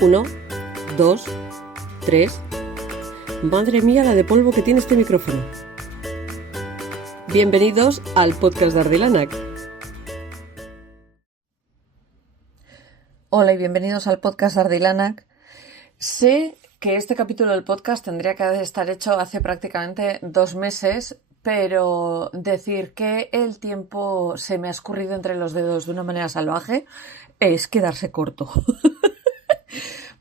1, 2, 3. Madre mía, la de polvo que tiene este micrófono. Bienvenidos al podcast de Ardilanac. Hola y bienvenidos al podcast de Ardilanac. Sé que este capítulo del podcast tendría que estar hecho hace prácticamente 2 meses, pero decir que el tiempo se me ha escurrido entre los dedos de una manera salvaje es quedarse corto.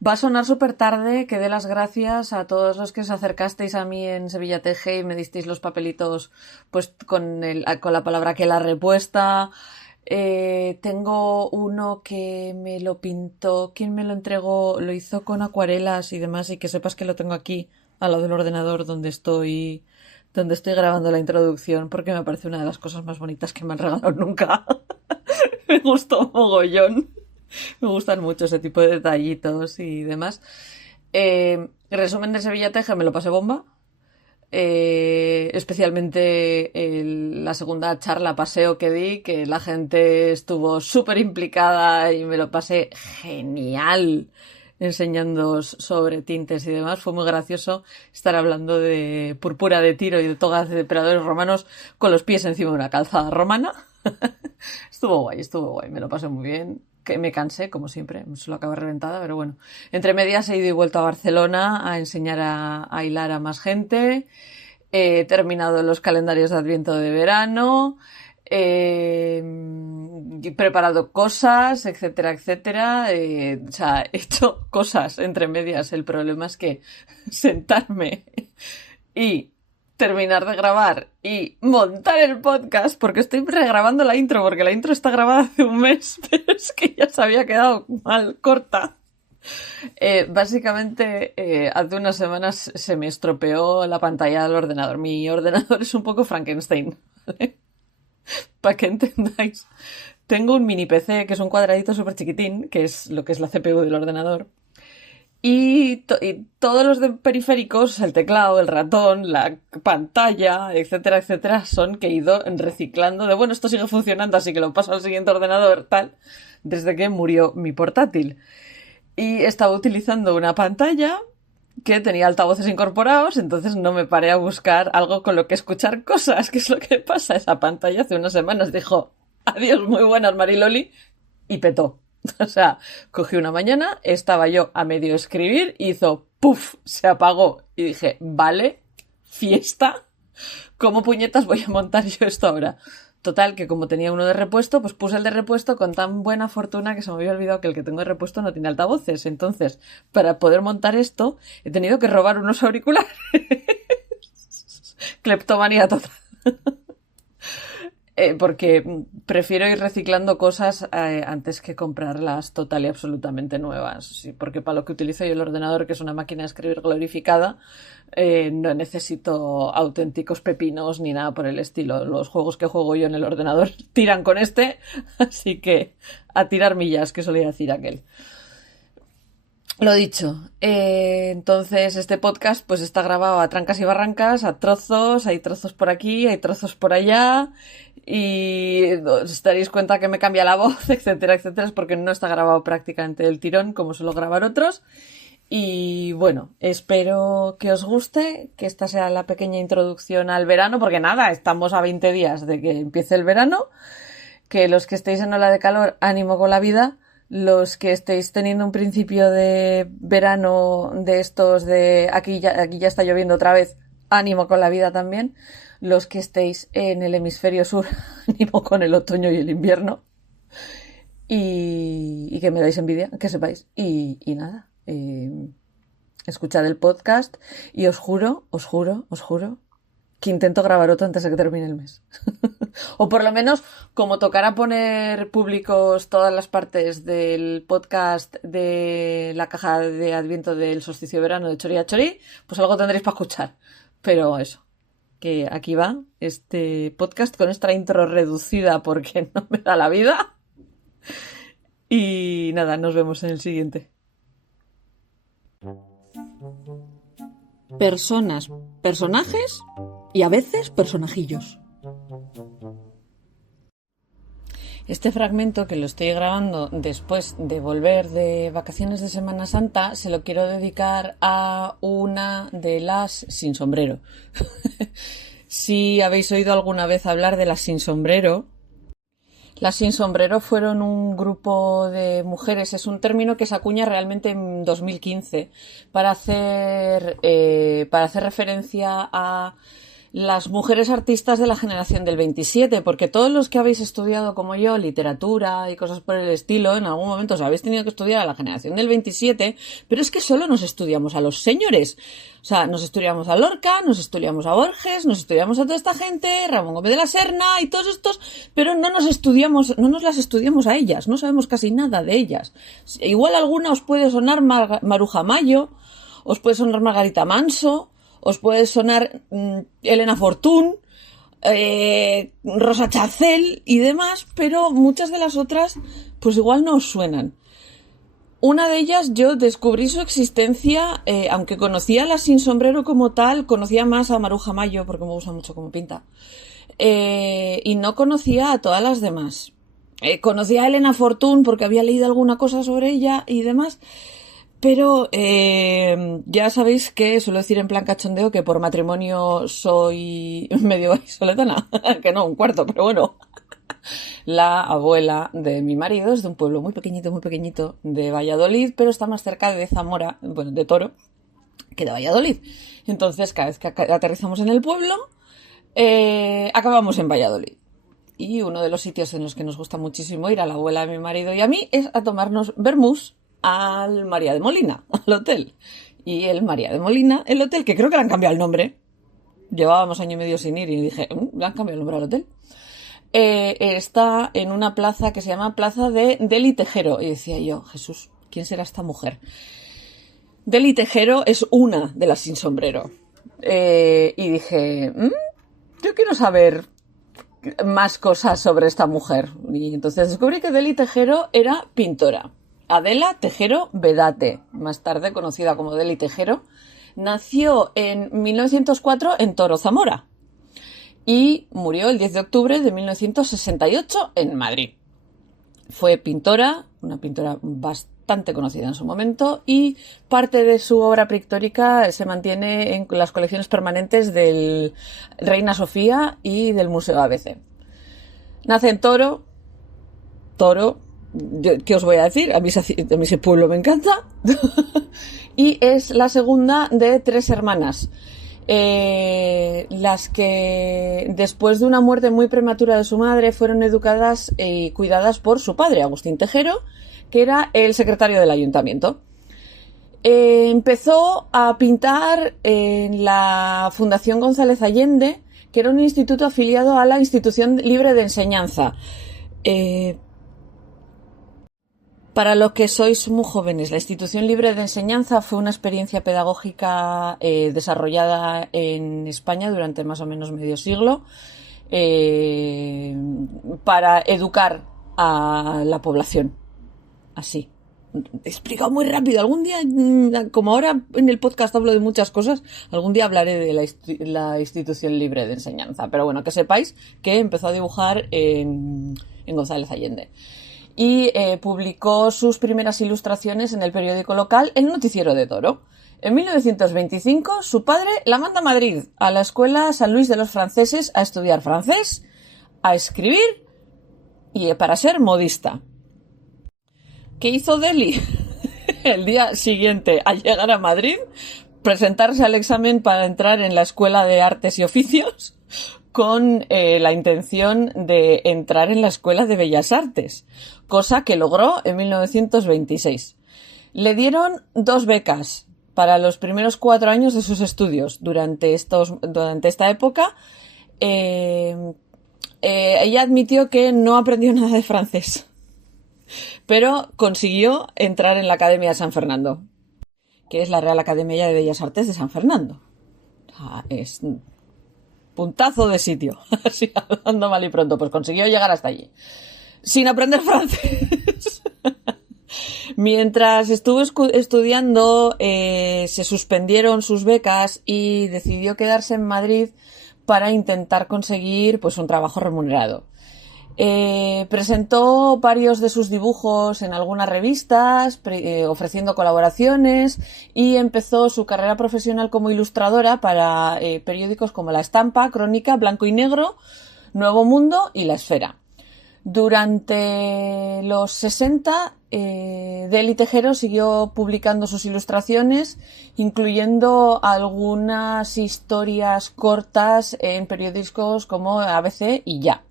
Va a sonar súper tarde, que dé las gracias a todos los que os acercasteis a mí en Sevilla TG y me disteis los papelitos pues con la palabra que la repuesta. Tengo uno que me lo pintó, ¿quién me lo entregó? Lo hizo con acuarelas y demás, y que sepas que lo tengo aquí al lado del ordenador donde estoy grabando la introducción, porque me parece una de las cosas más bonitas que me han regalado nunca. Me gustó mogollón. Me gustan mucho ese tipo de detallitos y demás. Resumen de Sevilla TG, me lo pasé bomba. Especialmente la segunda charla paseo que di, que la gente estuvo súper implicada y me lo pasé genial enseñándoos sobre tintes y demás. Fue muy gracioso estar hablando de púrpura de Tiro y de togas de emperadores romanos con los pies encima de una calzada romana. Estuvo guay, me lo pasé muy bien. Que me cansé, como siempre, me suelo acabar reventada, pero bueno. Entre medias he ido y vuelto a Barcelona a enseñar a hilar a más gente. He terminado los calendarios de Adviento de verano. He preparado cosas, etcétera, etcétera. O sea, he hecho cosas entre medias. El problema es que sentarme y terminar de grabar y montar el podcast, porque estoy regrabando la intro, porque la intro está grabada hace un mes, pero es que ya se había quedado mal corta. Básicamente, hace unas semanas se me estropeó la pantalla del ordenador. Mi ordenador es un poco Frankenstein, ¿vale? Para que entendáis. Tengo un mini PC, que es un cuadradito súper chiquitín, que es lo que es la CPU del ordenador. Y todos los periféricos, el teclado, el ratón, la pantalla, etcétera, etcétera, son que he ido reciclando de, bueno, esto sigue funcionando, así que lo paso al siguiente ordenador, tal, desde que murió mi portátil. Y estaba utilizando una pantalla que tenía altavoces incorporados, entonces no me paré a buscar algo con lo que escuchar cosas, que es lo que pasa. Esa pantalla hace unas semanas dijo, adiós, muy buenas, Mariloli, y petó. O sea, cogí una mañana, estaba yo a medio escribir, hizo ¡puf! Se apagó. Y dije, vale, fiesta, ¿cómo puñetas voy a montar yo esto ahora? Total, que como tenía uno de repuesto, pues puse el de repuesto con tan buena fortuna que se me había olvidado que el que tengo de repuesto no tiene altavoces. Entonces, para poder montar esto, he tenido que robar unos auriculares. Cleptomanía total. Porque prefiero ir reciclando cosas antes que comprarlas total y absolutamente nuevas. Sí, porque para lo que utilizo yo el ordenador, que es una máquina de escribir glorificada, no necesito auténticos pepinos ni nada por el estilo. Los juegos que juego yo en el ordenador tiran con este, así que a tirar millas, que solía decir aquel. Lo dicho, entonces este podcast pues está grabado a trancas y barrancas, a trozos, hay trozos por aquí, hay trozos por allá, y os daréis cuenta que me cambia la voz, etcétera, etcétera, es porque no está grabado prácticamente del tirón como suelo grabar otros. Y bueno, espero que os guste, que esta sea la pequeña introducción al verano, porque nada, estamos a 20 días de que empiece el verano, que los que estéis en ola de calor, ánimo con la vida. Los que estéis teniendo un principio de verano de estos de aquí ya está lloviendo otra vez, ánimo con la vida también. Los que estéis en el hemisferio sur, ánimo con el otoño y el invierno. Y que me dais envidia, que sepáis. Y nada, escuchad el podcast y os juro que intento grabar otro antes de que termine el mes. O por lo menos, como tocará poner públicos todas las partes del podcast de la caja de Adviento del solsticio de verano de Chori a Chori, pues algo tendréis para escuchar. Pero eso, que aquí va este podcast con esta intro reducida porque no me da la vida. Y nada, nos vemos en el siguiente. Personas, personajes y a veces personajillos. Este fragmento, que lo estoy grabando después de volver de vacaciones de Semana Santa, se lo quiero dedicar a una de las sin sombrero. Si habéis oído alguna vez hablar de las sin sombrero, las sin sombrero fueron un grupo de mujeres, es un término que se acuña realmente en 2015 para hacer referencia a las mujeres artistas de la generación del 27, porque todos los que habéis estudiado como yo literatura y cosas por el estilo, en algún momento os habéis tenido que estudiar a la generación del 27, pero es que solo nos estudiamos a los señores. O sea, nos estudiamos a Lorca, nos estudiamos a Borges, nos estudiamos a toda esta gente, Ramón Gómez de la Serna y todos estos, pero no nos las estudiamos a ellas, no sabemos casi nada de ellas. Igual alguna os puede sonar Maruja Mayo, os puede sonar Margarita Manso, os puede sonar Elena Fortún, Rosa Chacel y demás, pero muchas de las otras pues igual no os suenan. Una de ellas yo descubrí su existencia, aunque conocía a la sin sombrero como tal, conocía más a Maruja Mayo porque me gusta mucho cómo pinta, y no conocía a todas las demás. Conocía a Elena Fortún porque había leído alguna cosa sobre ella y demás. Pero ya sabéis que suelo decir en plan cachondeo que por matrimonio soy medio vallisoletana, que no, un cuarto, pero bueno. La abuela de mi marido es de un pueblo muy pequeñito de Valladolid, pero está más cerca de Zamora, bueno, de Toro, que de Valladolid. Entonces, cada vez que aterrizamos en el pueblo, acabamos en Valladolid. Y uno de los sitios en los que nos gusta muchísimo ir a la abuela de mi marido y a mí es a tomarnos vermús al María de Molina, al hotel. Y el María de Molina, el hotel, que creo que le han cambiado el nombre. Llevábamos año y medio sin ir y dije, le han cambiado el nombre al hotel. Está en una plaza que se llama Plaza de Deli Tejero. Y decía yo, Jesús, ¿quién será esta mujer? Deli Tejero es una de las sin sombrero. Y dije, yo quiero saber más cosas sobre esta mujer. Y entonces descubrí que Deli Tejero era pintora. Adela Tejero Vedate, más tarde conocida como Deli Tejero, nació en 1904 en Toro, Zamora, y murió el 10 de octubre de 1968 en Madrid. Fue pintora, una pintora bastante conocida en su momento, y parte de su obra pictórica se mantiene en las colecciones permanentes del Reina Sofía y del Museo ABC. Nace en Toro, ¿qué os voy a decir? A mí ese pueblo me encanta. Y es la segunda de 3 hermanas. Las que después de una muerte muy prematura de su madre fueron educadas y cuidadas por su padre, Agustín Tejero, que era el secretario del ayuntamiento. Empezó a pintar en la Fundación González Allende, que era un instituto afiliado a la Institución Libre de Enseñanza. Para los que sois muy jóvenes, la Institución Libre de Enseñanza fue una experiencia pedagógica desarrollada en España durante más o menos medio siglo para educar a la población. Así. He explicado muy rápido. Algún día, como ahora en el podcast hablo de muchas cosas, algún día hablaré de la Institución Libre de Enseñanza. Pero bueno, que sepáis que empezó a dibujar en González Allende. Y publicó sus primeras ilustraciones en el periódico local El Noticiero de Toro. En 1925, su padre la manda a Madrid, a la Escuela San Luis de los Franceses, a estudiar francés, a escribir y para ser modista. ¿Qué hizo Deli? El día siguiente, al llegar a Madrid, presentarse al examen para entrar en la Escuela de Artes y Oficios con la intención de entrar en la Escuela de Bellas Artes, cosa que logró en 1926. Le dieron 2 becas para los primeros 4 años de sus estudios. Durante esta época, ella admitió que no aprendió nada de francés, pero consiguió entrar en la Academia de San Fernando, que es la Real Academia de Bellas Artes de San Fernando. Es puntazo de sitio, así hablando mal y pronto, pues consiguió llegar hasta allí, sin aprender francés. Mientras estuvo estudiando, se suspendieron sus becas y decidió quedarse en Madrid para intentar conseguir pues un trabajo remunerado. Presentó varios de sus dibujos en algunas revistas, ofreciendo colaboraciones, y empezó su carrera profesional como ilustradora para periódicos como La Estampa, Crónica, Blanco y Negro, Nuevo Mundo y La Esfera. Durante los 60, Deli Tejero siguió publicando sus ilustraciones, incluyendo algunas historias cortas en periódicos como ABC y Ya.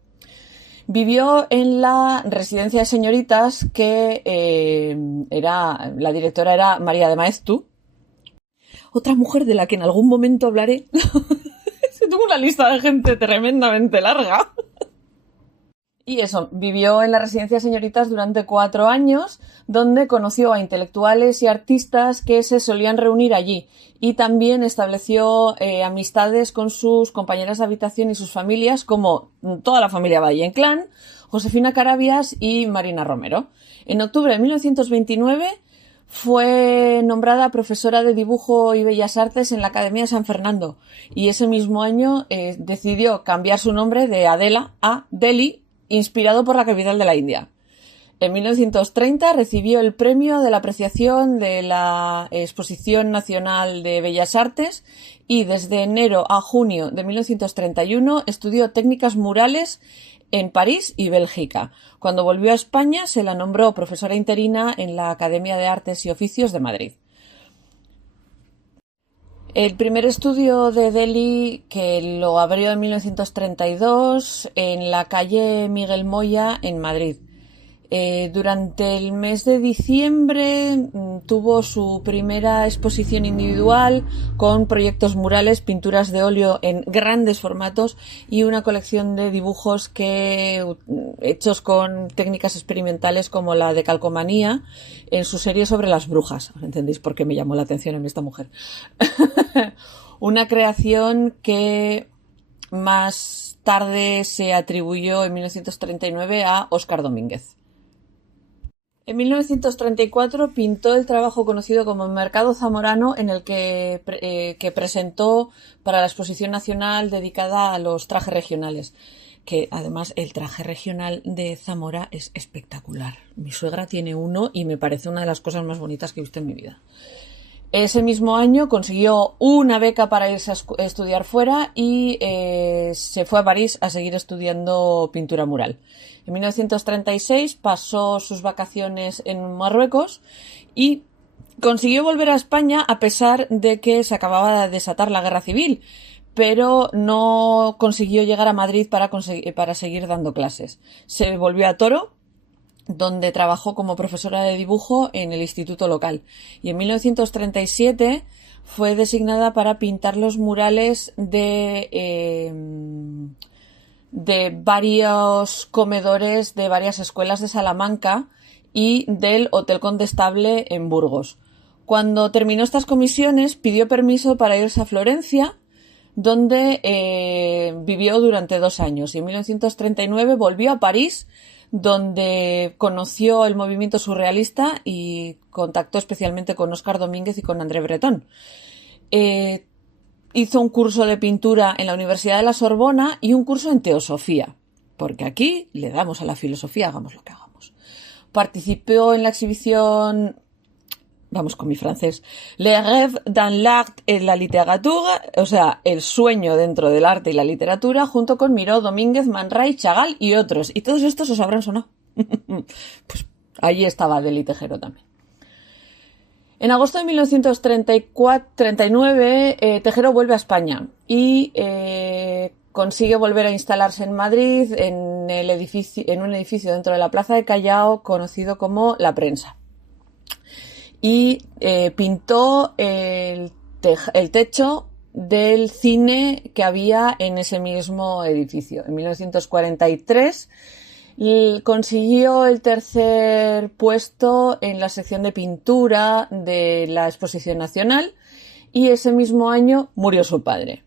Vivió en la residencia de señoritas que la directora era María de Maeztu, otra mujer de la que en algún momento hablaré. Tengo una lista de gente tremendamente larga. Y eso, vivió en la residencia de señoritas durante 4 años, donde conoció a intelectuales y artistas que se solían reunir allí. Y también estableció amistades con sus compañeras de habitación y sus familias, como toda la familia Valle Inclán, Josefina Carabias y Marina Romero. En octubre de 1929 fue nombrada profesora de dibujo y bellas artes en la Academia de San Fernando. Y ese mismo año decidió cambiar su nombre de Adela a Delhi, inspirado por la capital de la India. En 1930 recibió el premio de la apreciación de la Exposición Nacional de Bellas Artes y desde enero a junio de 1931 estudió técnicas murales en París y Bélgica. Cuando volvió a España se la nombró profesora interina en la Academia de Artes y Oficios de Madrid. El primer estudio de Deli, que lo abrió en 1932 en la calle Miguel Moya en Madrid. Durante el mes de diciembre tuvo su primera exposición individual con proyectos murales, pinturas de óleo en grandes formatos y una colección de dibujos hechos con técnicas experimentales como la de calcomanía en su serie sobre las brujas. ¿Entendéis por qué me llamó la atención en esta mujer? Una creación que más tarde se atribuyó en 1939 a Óscar Domínguez. En 1934 pintó el trabajo conocido como Mercado Zamorano, en el que presentó para la Exposición Nacional dedicada a los trajes regionales, que además el traje regional de Zamora es espectacular. Mi suegra tiene uno y me parece una de las cosas más bonitas que he visto en mi vida. Ese mismo año consiguió una beca para irse a estudiar fuera y se fue a París a seguir estudiando pintura mural. En 1936 pasó sus vacaciones en Marruecos y consiguió volver a España a pesar de que se acababa de desatar la guerra civil, pero no consiguió llegar a Madrid para seguir dando clases. Se volvió a Toro, donde trabajó como profesora de dibujo en el instituto local. Y en 1937 fue designada para pintar los murales de varios comedores de varias escuelas de Salamanca y del Hotel Condestable en Burgos. Cuando terminó estas comisiones, pidió permiso para irse a Florencia, donde vivió durante 2 años. Y en 1939 volvió a París, donde conoció el movimiento surrealista y contactó especialmente con Óscar Domínguez y con André Breton. Hizo un curso de pintura en la Universidad de la Sorbona y un curso en teosofía, porque aquí le damos a la filosofía, hagamos lo que hagamos. Participó en la exhibición, vamos con mi francés, Le rêve dans l'art et la littérature, o sea, el sueño dentro del arte y la literatura, junto con Miró, Domínguez, Man Ray, Chagall y otros. Y todos estos os habrán sonado. Pues allí estaba Deli Tejero también. En agosto de 1939, Tejero vuelve a España y consigue volver a instalarse en Madrid en un edificio dentro de la Plaza de Callao conocido como La Prensa. Y pintó el techo del cine que había en ese mismo edificio. En 1943 consiguió el 3er puesto en la sección de pintura de la Exposición Nacional y ese mismo año murió su padre.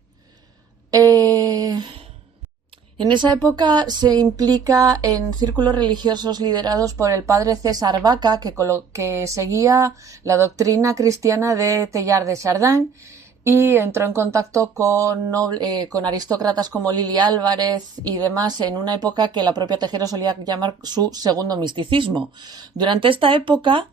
En esa época se implica en círculos religiosos liderados por el padre César Vaca, que seguía la doctrina cristiana de Teilhard de Chardin, y entró en contacto con aristócratas como Lili Álvarez y demás en una época que la propia Tejero solía llamar su segundo misticismo. Durante esta época,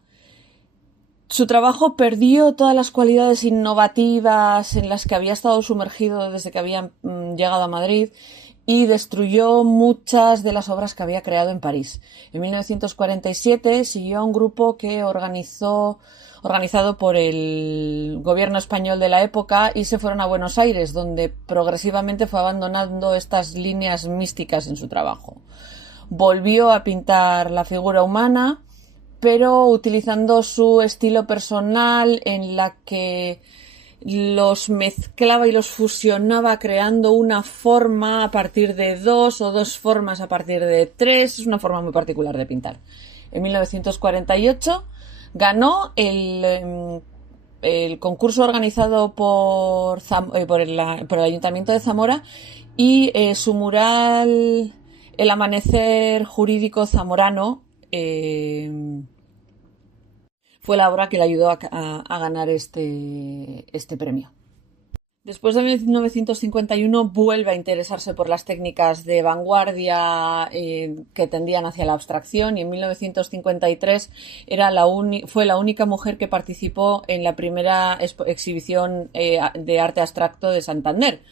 su trabajo perdió todas las cualidades innovativas en las que había estado sumergido desde que había llegado a Madrid y destruyó muchas de las obras que había creado en París. En 1947 siguió a un grupo que organizado por el gobierno español de la época y se fueron a Buenos Aires, donde progresivamente fue abandonando estas líneas místicas en su trabajo. Volvió a pintar la figura humana, pero utilizando su estilo personal en la que los mezclaba y los fusionaba creando una forma a partir de dos o dos formas a partir de tres. Es una forma muy particular de pintar. En 1948 ganó el concurso organizado por el Ayuntamiento de Zamora y su mural El amanecer jurídico zamorano fue la obra que le ayudó a ganar este premio. Después de 1951 vuelve a interesarse por las técnicas de vanguardia que tendían hacia la abstracción y en 1953 fue la única mujer que participó en la primera exhibición de arte abstracto de Santander.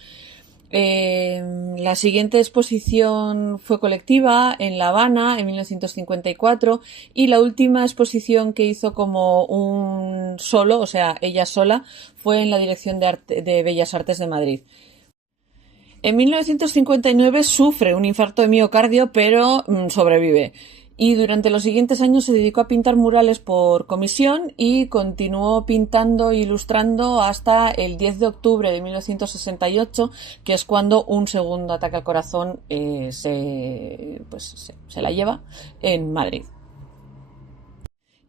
La siguiente exposición fue colectiva en La Habana en 1954 y la última exposición que hizo como un solo, o sea, ella sola, fue en la Dirección de Bellas Artes de Madrid. En 1959 sufre un infarto de miocardio, pero sobrevive. Y durante los siguientes años se dedicó a pintar murales por comisión y continuó pintando e ilustrando hasta el 10 de octubre de 1968, que es cuando un segundo ataque al corazón se la lleva en Madrid.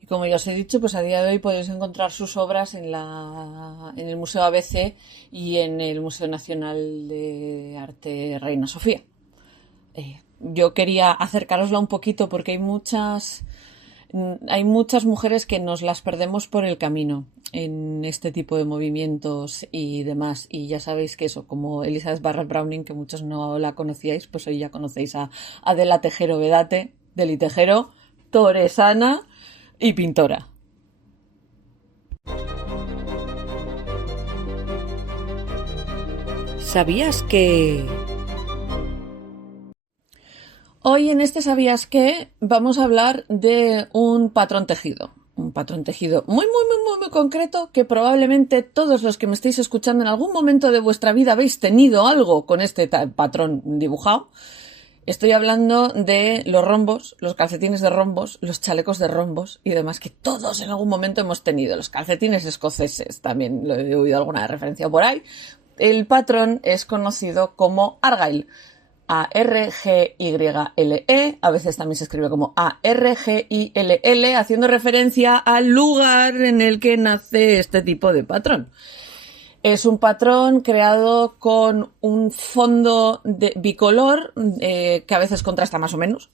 Y como ya os he dicho, pues a día de hoy podéis encontrar sus obras en el Museo ABC y en el Museo Nacional de Arte Reina Sofía. Yo quería acercarosla un poquito porque hay muchas mujeres que nos las perdemos por el camino en este tipo de movimientos y demás. Y ya sabéis que eso, como Elizabeth Barrett Browning, que muchos no la conocíais, pues hoy ya conocéis a Adela Tejero Vedate, Deli Tejero, toresana y pintora. ¿Sabías que...? Hoy en este ¿Sabías qué? Vamos a hablar de un patrón tejido. Un patrón tejido muy concreto que probablemente todos los que me estéis escuchando en algún momento de vuestra vida habéis tenido algo con este patrón dibujado. Estoy hablando de los rombos, los calcetines de rombos, los chalecos de rombos y demás que todos en algún momento hemos tenido. Los calcetines escoceses, también lo he oído alguna referencia por ahí. El patrón es conocido como Argyle. A-R-G-Y-L-E, a veces también se escribe como A-R-G-I-L-L, haciendo referencia al lugar en el que nace este tipo de patrón. Es un patrón creado con un fondo bicolor, que a veces contrasta más o menos,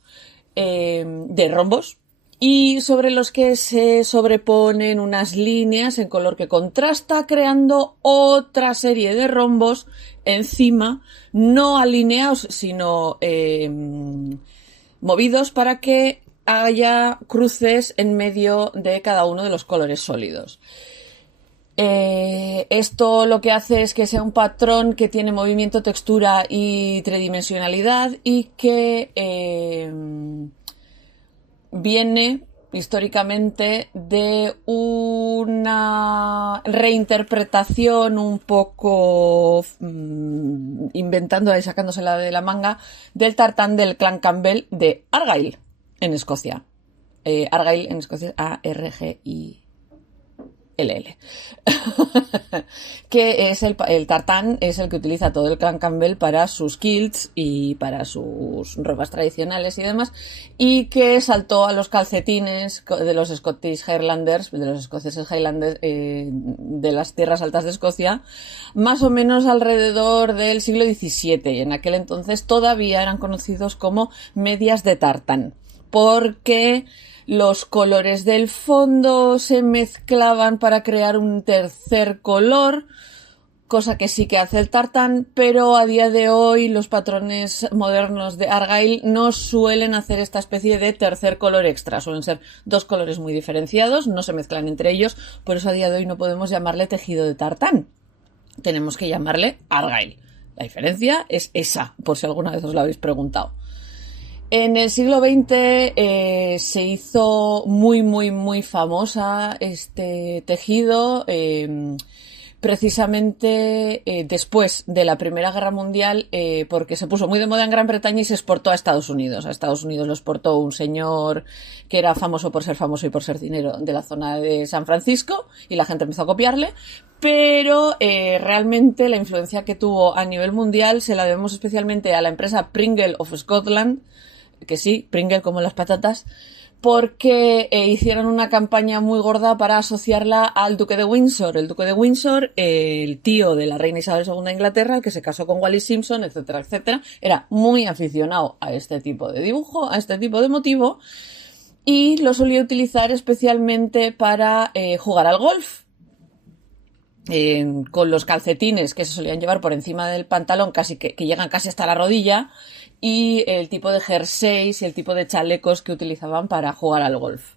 de rombos, y sobre los que se sobreponen unas líneas en color que contrasta, creando otra serie de rombos encima, no alineados, sino movidos para que haya cruces en medio de cada uno de los colores sólidos. Esto lo que hace es que sea un patrón que tiene movimiento, textura y tridimensionalidad y que viene históricamente de una reinterpretación un poco inventándola y sacándosela de la manga del tartán del clan Campbell de Argyll en Escocia. Argyll en Escocia es A-R-G-I-L-L. Que es el tartán es el que utiliza todo el clan Campbell para sus kilts y para sus ropas tradicionales y demás, y que saltó a los calcetines de los Scottish Highlanders, de los escoceses Highlanders de las tierras altas de Escocia, más o menos alrededor del siglo XVII, y en aquel entonces todavía eran conocidos como medias de tartán, porque los colores del fondo se mezclaban para crear un tercer color, cosa que sí que hace el tartán, pero a día de hoy los patrones modernos de Argyle no suelen hacer esta especie de tercer color extra, suelen ser dos colores muy diferenciados, no se mezclan entre ellos, por eso a día de hoy no podemos llamarle tejido de tartán, tenemos que llamarle Argyle. La diferencia es esa, por si alguna vez os lo habéis preguntado. En el siglo XX se hizo muy famosa este tejido, precisamente después de la Primera Guerra Mundial, porque se puso muy de moda en Gran Bretaña y se exportó a Estados Unidos. A Estados Unidos lo exportó un señor que era famoso por ser famoso y por ser dinero de la zona de San Francisco, y la gente empezó a copiarle, pero realmente la influencia que tuvo a nivel mundial se la debemos especialmente a la empresa Pringle of Scotland, que sí, Pringle como las patatas, porque hicieron una campaña muy gorda para asociarla al duque de Windsor. El duque de Windsor, el tío de la reina Isabel II de Inglaterra, el que se casó con Wallis Simpson, etcétera, etcétera, era muy aficionado a este tipo de dibujo, a este tipo de motivo, y lo solía utilizar especialmente para jugar al golf. Con los calcetines que se solían llevar por encima del pantalón, casi que llegan casi hasta la rodilla, y el tipo de jerseys y el tipo de chalecos que utilizaban para jugar al golf.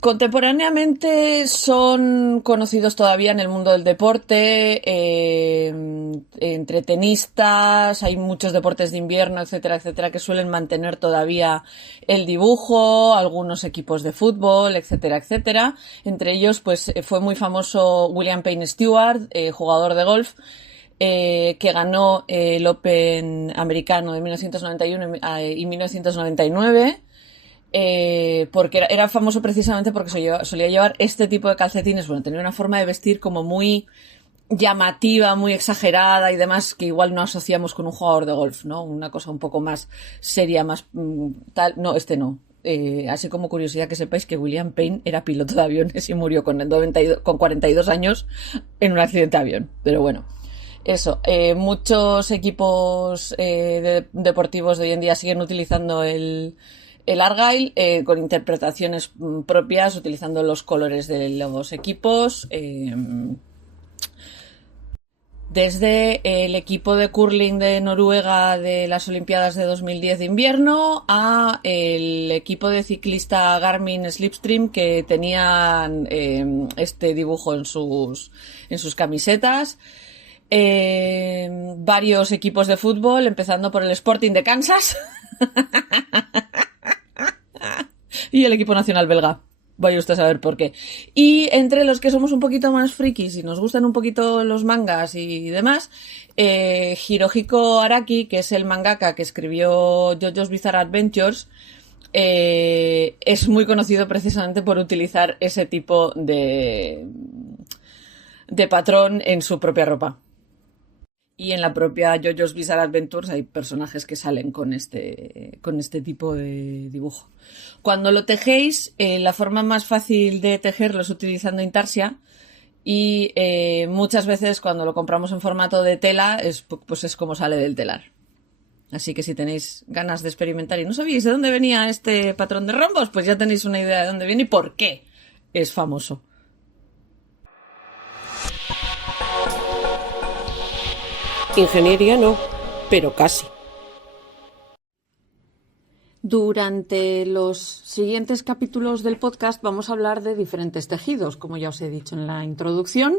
Contemporáneamente son conocidos todavía en el mundo del deporte, entre tenistas, hay muchos deportes de invierno, etcétera, etcétera, que suelen mantener todavía el dibujo, algunos equipos de fútbol, etcétera, etcétera. Entre ellos, pues fue muy famoso William Payne Stewart, jugador de golf, que ganó el Open americano de 1991 y 1999. Porque era famoso precisamente porque solía llevar este tipo de calcetines. Bueno, tenía una forma de vestir como muy llamativa, muy exagerada y demás, que igual no asociamos con un jugador de golf, ¿no? Una cosa un poco más seria, más tal. No, este no. Así como curiosidad que sepáis que William Payne era piloto de aviones y murió con 42 años en un accidente de avión. Pero bueno, eso. Muchos equipos deportivos de hoy en día siguen utilizando el Argyle, con interpretaciones propias, utilizando los colores de los equipos. Desde el equipo de curling de Noruega de las Olimpiadas de 2010 de invierno a el equipo de ciclista Garmin Slipstream, que tenían este dibujo en sus camisetas. Varios equipos de fútbol, empezando por el Sporting de Kansas y el equipo nacional belga. Vaya usted a saber por qué. Y entre los que somos un poquito más frikis y nos gustan un poquito los mangas y demás, Hirohiko Araki, que es el mangaka que escribió JoJo's Bizarre Adventures, es muy conocido precisamente por utilizar ese tipo de patrón en su propia ropa. Y en la propia JoJo's Bizarre Adventures hay personajes que salen con este tipo de dibujo. Cuando lo tejéis, la forma más fácil de tejerlo es utilizando intarsia, y muchas veces cuando lo compramos en formato de tela pues es como sale del telar. Así que si tenéis ganas de experimentar y no sabíais de dónde venía este patrón de rombos, pues ya tenéis una idea de dónde viene y por qué es famoso. Ingeniería no, pero casi. Durante los siguientes capítulos del podcast vamos a hablar de diferentes tejidos, como ya os he dicho en la introducción.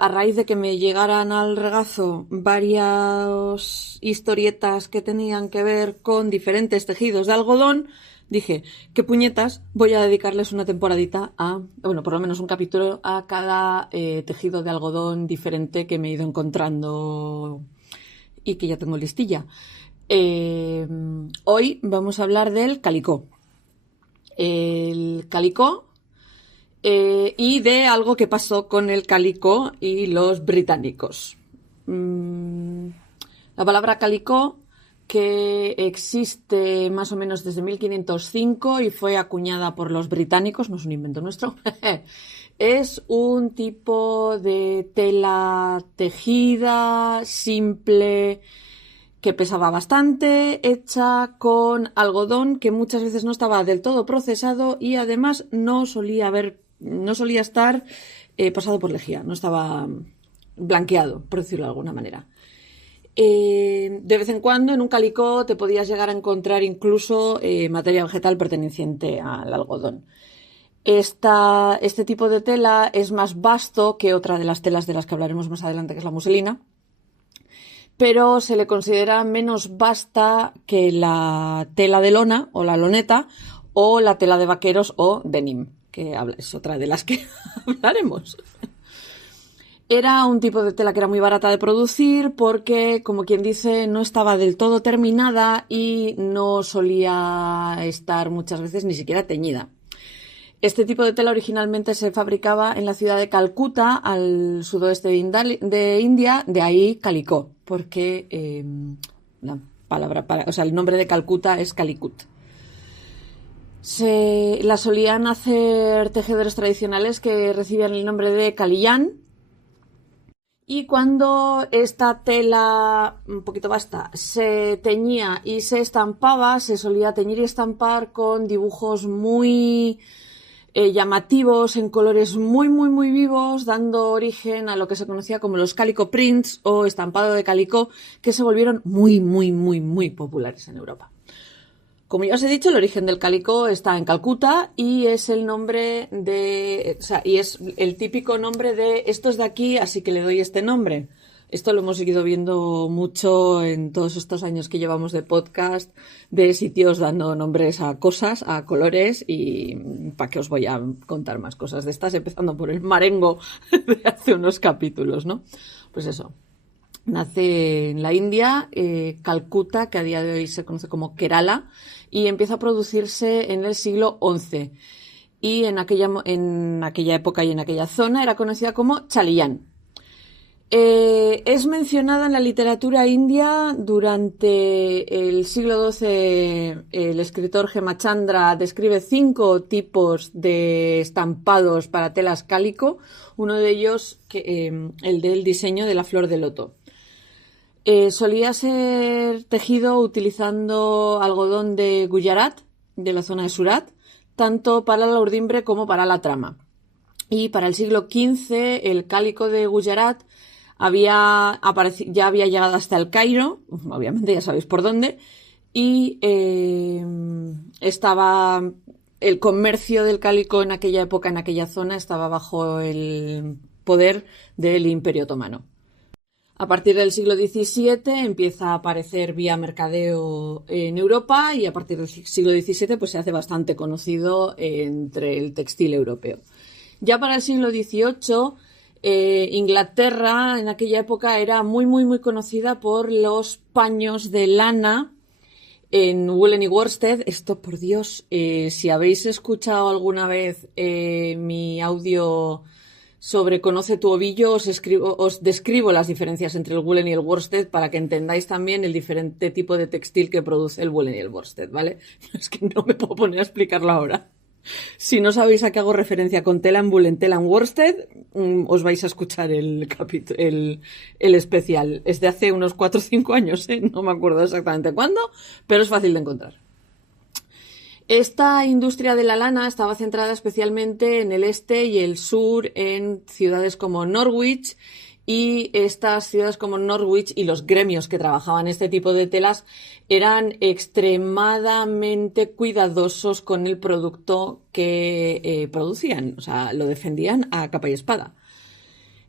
A raíz de que me llegaran al regazo varias historietas que tenían que ver con diferentes tejidos de algodón, dije, ¿qué puñetas? Voy a dedicarles una temporadita por lo menos un capítulo a cada tejido de algodón diferente que me he ido encontrando y que ya tengo listilla. Hoy vamos a hablar del calicó. El calicó y de algo que pasó con el calicó y los británicos. La palabra calicó, que existe más o menos desde 1505 y fue acuñada por los británicos, no es un invento nuestro, es un tipo de tela tejida, simple, que pesaba bastante, hecha con algodón que muchas veces no estaba del todo procesado y además no solía haber no solía estar pasado por lejía, no estaba blanqueado, por decirlo de alguna manera. De vez en cuando en un calicó te podías llegar a encontrar incluso materia vegetal perteneciente al algodón. Este tipo de tela es más vasto que otra de las telas de las que hablaremos más adelante, que es la muselina, pero se le considera menos vasta que la tela de lona o la loneta o la tela de vaqueros o denim, que es otra de las que hablaremos. Era un tipo de tela que era muy barata de producir porque, como quien dice, no estaba del todo terminada y no solía estar muchas veces ni siquiera teñida. Este tipo de tela originalmente se fabricaba en la ciudad de Calcuta, al sudoeste de India, de ahí calicó, porque el nombre de Calcuta es Calicut. La solían hacer tejedores tradicionales que recibían el nombre de calillán. Y cuando esta tela, un poquito vasta, se teñía y se estampaba, se solía teñir y estampar con dibujos muy llamativos, en colores muy, muy, muy vivos, dando origen a lo que se conocía como los calico prints o estampado de calicó, que se volvieron muy, muy, muy, muy populares en Europa. Como ya os he dicho, el origen del calicó está en Calcuta y es el nombre y es el típico nombre de esto es de aquí, así que le doy este nombre. Esto lo hemos seguido viendo mucho en todos estos años que llevamos de podcast, de sitios dando nombres a cosas, a colores, y para qué os voy a contar más cosas de estas, empezando por el marengo de hace unos capítulos, ¿no? Pues eso. Nace en la India, Calcuta, que a día de hoy se conoce como Kerala, y empieza a producirse en el siglo XI. Y en aquella época y en aquella zona era conocida como chalillán. Es mencionada en la literatura india durante el siglo XII. El escritor Hemachandra describe 5 tipos de estampados para telas cálico, uno de ellos el del diseño de la flor de loto. Solía ser tejido utilizando algodón de Gujarat, de la zona de Surat, tanto para la urdimbre como para la trama. Y para el siglo XV el cálico de Gujarat ya había llegado hasta el Cairo, obviamente ya sabéis por dónde, y el comercio del cálico en aquella época, en aquella zona, estaba bajo el poder del Imperio Otomano. A partir del siglo XVII empieza a aparecer vía mercadeo en Europa y a partir del siglo XVII pues se hace bastante conocido entre el textil europeo. Ya para el siglo XVIII, Inglaterra en aquella época era muy, muy, muy conocida por los paños de lana en Woolen y Worsted. Esto, por Dios, si habéis escuchado alguna vez mi audio sobre Conoce tu ovillo, os describo las diferencias entre el woolen y el worsted para que entendáis también el diferente tipo de textil que produce el woolen y el worsted, ¿vale? Es que no me puedo poner a explicarlo ahora. Si no sabéis a qué hago referencia con tela en woolen, tela en worsted, os vais a escuchar el especial. Es de hace unos 4 o 5 años, no me acuerdo exactamente cuándo, pero es fácil de encontrar. Esta industria de la lana estaba centrada especialmente en el este y el sur, en ciudades como Norwich, y estas ciudades como Norwich y los gremios que trabajaban este tipo de telas eran extremadamente cuidadosos con el producto que producían, o sea, lo defendían a capa y espada.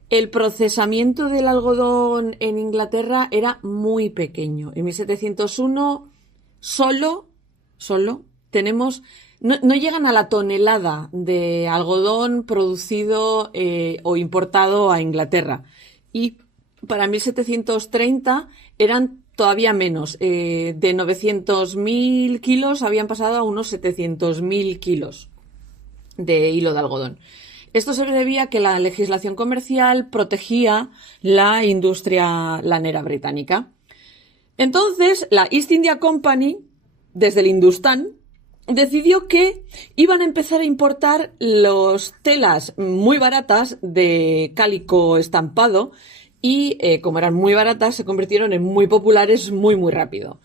El procesamiento del algodón en Inglaterra era muy pequeño. En 1701 solo tenemos, no llegan a la tonelada de algodón producido o importado a Inglaterra. Y para 1730 eran todavía menos. De 900.000 kilos habían pasado a unos 700.000 kilos de hilo de algodón. Esto se debía a que la legislación comercial protegía la industria lanera británica. Entonces, la East India Company, desde el Hindustán, decidió que iban a empezar a importar las telas muy baratas de cálico estampado y como eran muy baratas se convirtieron en muy populares muy muy rápido.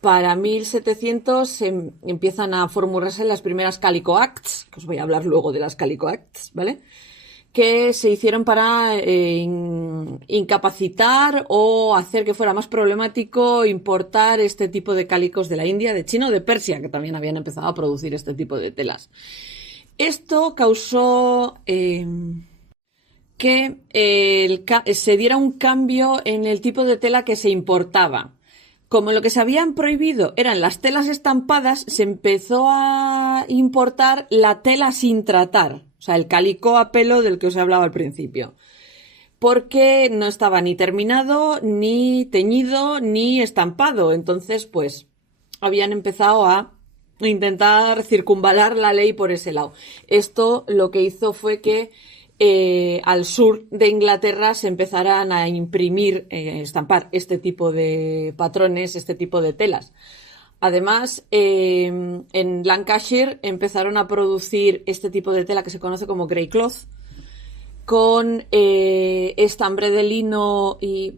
Para 1700 empiezan a formularse las primeras Calico Acts, que os voy a hablar luego de las Calico Acts, ¿vale? Que se hicieron para incapacitar o hacer que fuera más problemático importar este tipo de cálicos de la India, de China o de Persia, que también habían empezado a producir este tipo de telas. Esto causó que se diera un cambio en el tipo de tela que se importaba. Como lo que se habían prohibido eran las telas estampadas, se empezó a importar la tela sin tratar, o sea, el calicó a pelo del que os he hablado al principio, porque no estaba ni terminado, ni teñido, ni estampado. Entonces, pues, habían empezado a intentar circunvalar la ley por ese lado. Esto lo que hizo fue que al sur de Inglaterra se empezaran a imprimir, estampar este tipo de patrones, este tipo de telas. Además, en Lancashire empezaron a producir este tipo de tela que se conoce como grey cloth, con estambre de lino y,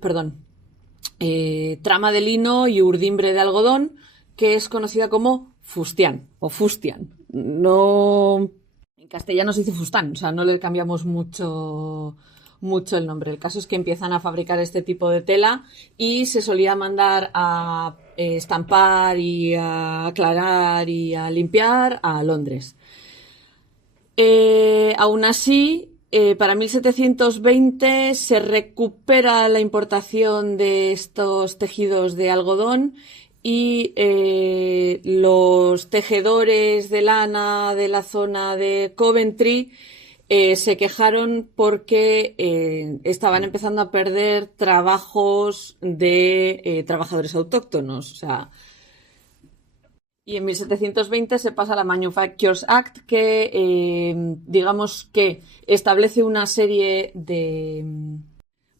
trama de lino y urdimbre de algodón, que es conocida como fustián o fustian. No... En castellano se dice fustán, o sea, no le cambiamos mucho el nombre. El caso es que empiezan a fabricar este tipo de tela y se solía mandar a estampar y a aclarar y a limpiar a Londres. Aún así, para 1720 se recupera la importación de estos tejidos de algodón y los tejedores de lana de la zona de Coventry se quejaron porque estaban empezando a perder trabajos de trabajadores autóctonos. O sea, y en 1720 se pasa la Manufactures Act, que digamos que establece una serie de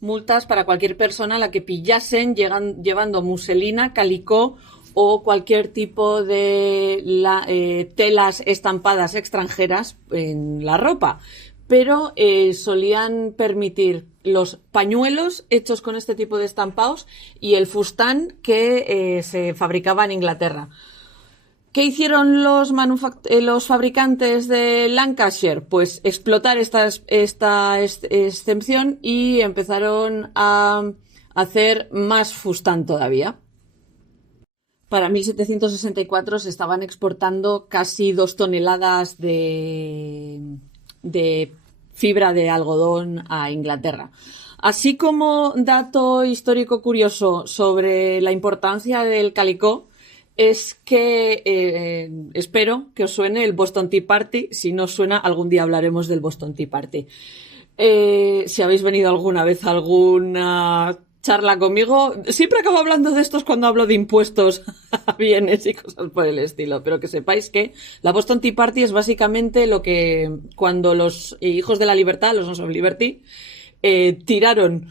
multas para cualquier persona a la que pillasen llevando muselina, calicó o cualquier tipo de telas estampadas extranjeras en la ropa. Pero solían permitir los pañuelos hechos con este tipo de estampados y el fustán que se fabricaba en Inglaterra. ¿Qué hicieron los fabricantes de Lancashire? Pues explotar esta excepción y empezaron a hacer más fustán todavía. Para 1764 se estaban exportando casi 2 toneladas de fibra de algodón a Inglaterra. Así como dato histórico curioso sobre la importancia del calicó, es que espero que os suene el Boston Tea Party. Si no os suena, algún día hablaremos del Boston Tea Party. Si habéis venido alguna vez a alguna charla conmigo, siempre acabo hablando de estos cuando hablo de impuestos a bienes y cosas por el estilo, pero que sepáis que la Boston Tea Party es básicamente lo que cuando los hijos de la libertad, los Sons of Liberty, tiraron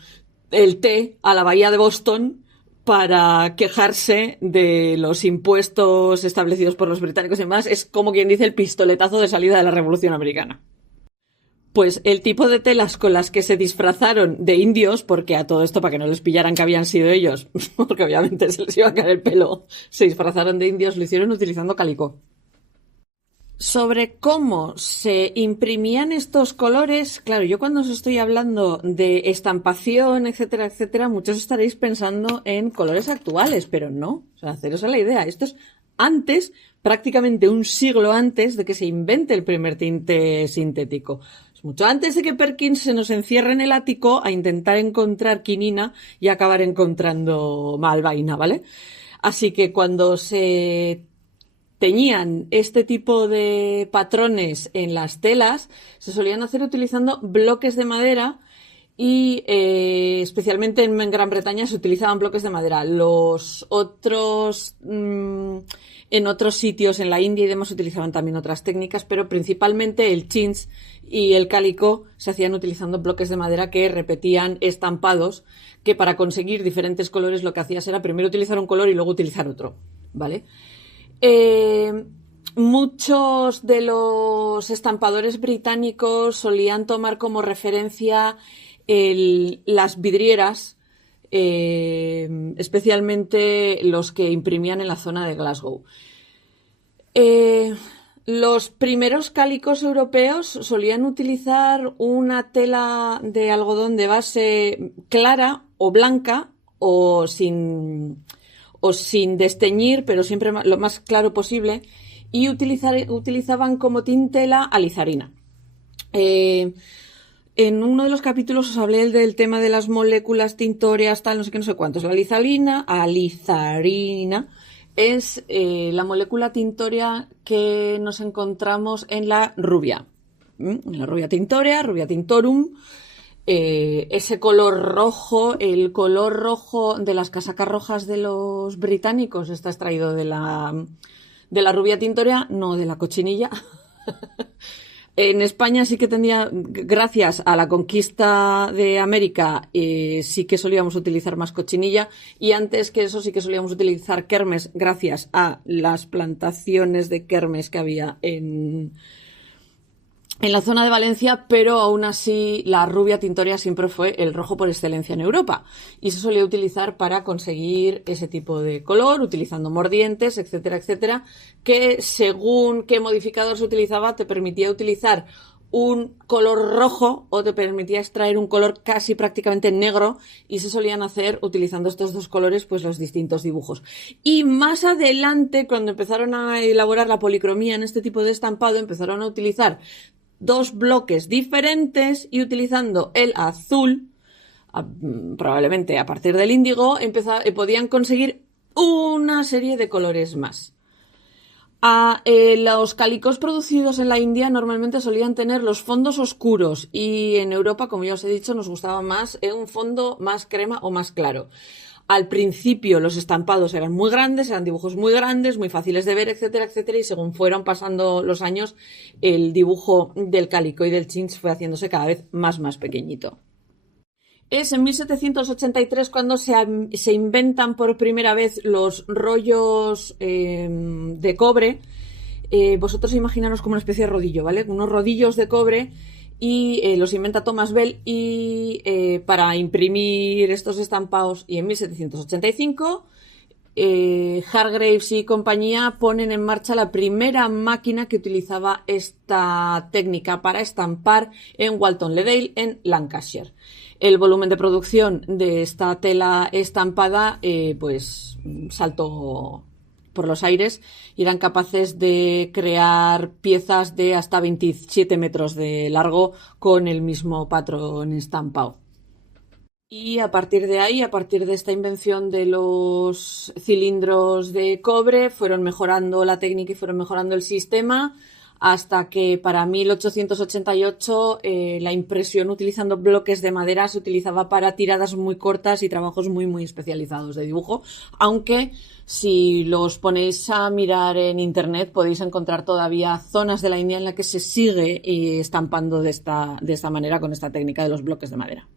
el té a la bahía de Boston para quejarse de los impuestos establecidos por los británicos y demás. Es como quien dice el pistoletazo de salida de la Revolución Americana. Pues el tipo de telas con las que se disfrazaron de indios, porque a todo esto, para que no les pillaran que habían sido ellos, porque obviamente se les iba a caer el pelo, se disfrazaron de indios, lo hicieron utilizando calicó. Sobre cómo se imprimían estos colores, claro, yo cuando os estoy hablando de estampación, etcétera, etcétera, muchos estaréis pensando en colores actuales, pero no, o sea, haceros a la idea, esto es antes, prácticamente un siglo antes de que se invente el primer tinte sintético. Es mucho antes de que Perkins se nos encierre en el ático a intentar encontrar quinina y acabar encontrando malvaina, ¿vale? Así que cuando se teñían este tipo de patrones en las telas, se solían hacer utilizando bloques de madera y especialmente en Gran Bretaña se utilizaban bloques de madera. Los otros, en otros sitios, en la India y demás, utilizaban también otras técnicas, pero principalmente el chintz y el calicó se hacían utilizando bloques de madera que repetían estampados, que para conseguir diferentes colores lo que hacías era primero utilizar un color y luego utilizar otro, ¿vale? Muchos de los estampadores británicos solían tomar como referencia las vidrieras especialmente los que imprimían en la zona de Glasgow. Los primeros cálicos europeos solían utilizar una tela de algodón de base clara o blanca o sin desteñir, pero siempre lo más claro posible, y utilizaban como tintela alizarina. En uno de los capítulos os hablé del tema de las moléculas tintóreas, tal, no sé qué, no sé cuántos. La alizarina es la molécula tintórea que nos encontramos en la rubia. En la rubia tintorea, rubia tintorum. Ese color rojo, el color rojo de las casacas rojas de los británicos está extraído de la rubia tintorea, no de la cochinilla. En España sí que tenía, gracias a la conquista de América, sí que solíamos utilizar más cochinilla, y antes que eso sí que solíamos utilizar kermes gracias a las plantaciones de kermes que había en la zona de Valencia, pero aún así la rubia tintorea siempre fue el rojo por excelencia en Europa y se solía utilizar para conseguir ese tipo de color, utilizando mordientes, etcétera, etcétera, que según qué modificador se utilizaba te permitía utilizar un color rojo o te permitía extraer un color casi prácticamente negro, y se solían hacer utilizando estos dos colores pues los distintos dibujos. Y más adelante, cuando empezaron a elaborar la policromía en este tipo de estampado, empezaron a utilizar dos bloques diferentes, y utilizando el azul, probablemente a partir del índigo, podían conseguir una serie de colores más. Los cálicos producidos en la India normalmente solían tener los fondos oscuros, y en Europa, como ya os he dicho, nos gustaba más un fondo más crema o más claro. Al principio los estampados eran muy grandes, eran dibujos muy grandes, muy fáciles de ver, etcétera, etcétera, y según fueron pasando los años, el dibujo del cálico y del chintz fue haciéndose cada vez más pequeñito. Es en 1783 cuando se inventan por primera vez los rollos de cobre. Vosotros imaginaros como una especie de rodillo, ¿vale? Unos rodillos de cobre, y los inventa Thomas Bell para imprimir estos estampados, y en 1785 Hargreaves y compañía ponen en marcha la primera máquina que utilizaba esta técnica para estampar en Walton-le-Dale, en Lancashire. El volumen de producción de esta tela estampada pues saltó por los aires, y eran capaces de crear piezas de hasta 27 metros de largo con el mismo patrón estampado. Y a partir de ahí, a partir de esta invención de los cilindros de cobre, fueron mejorando la técnica y fueron mejorando el sistema, hasta que para 1888 la impresión utilizando bloques de madera se utilizaba para tiradas muy cortas y trabajos muy especializados de dibujo, aunque si los ponéis a mirar en internet podéis encontrar todavía zonas de la India en la que se sigue estampando de esta manera, con esta técnica de los bloques de madera.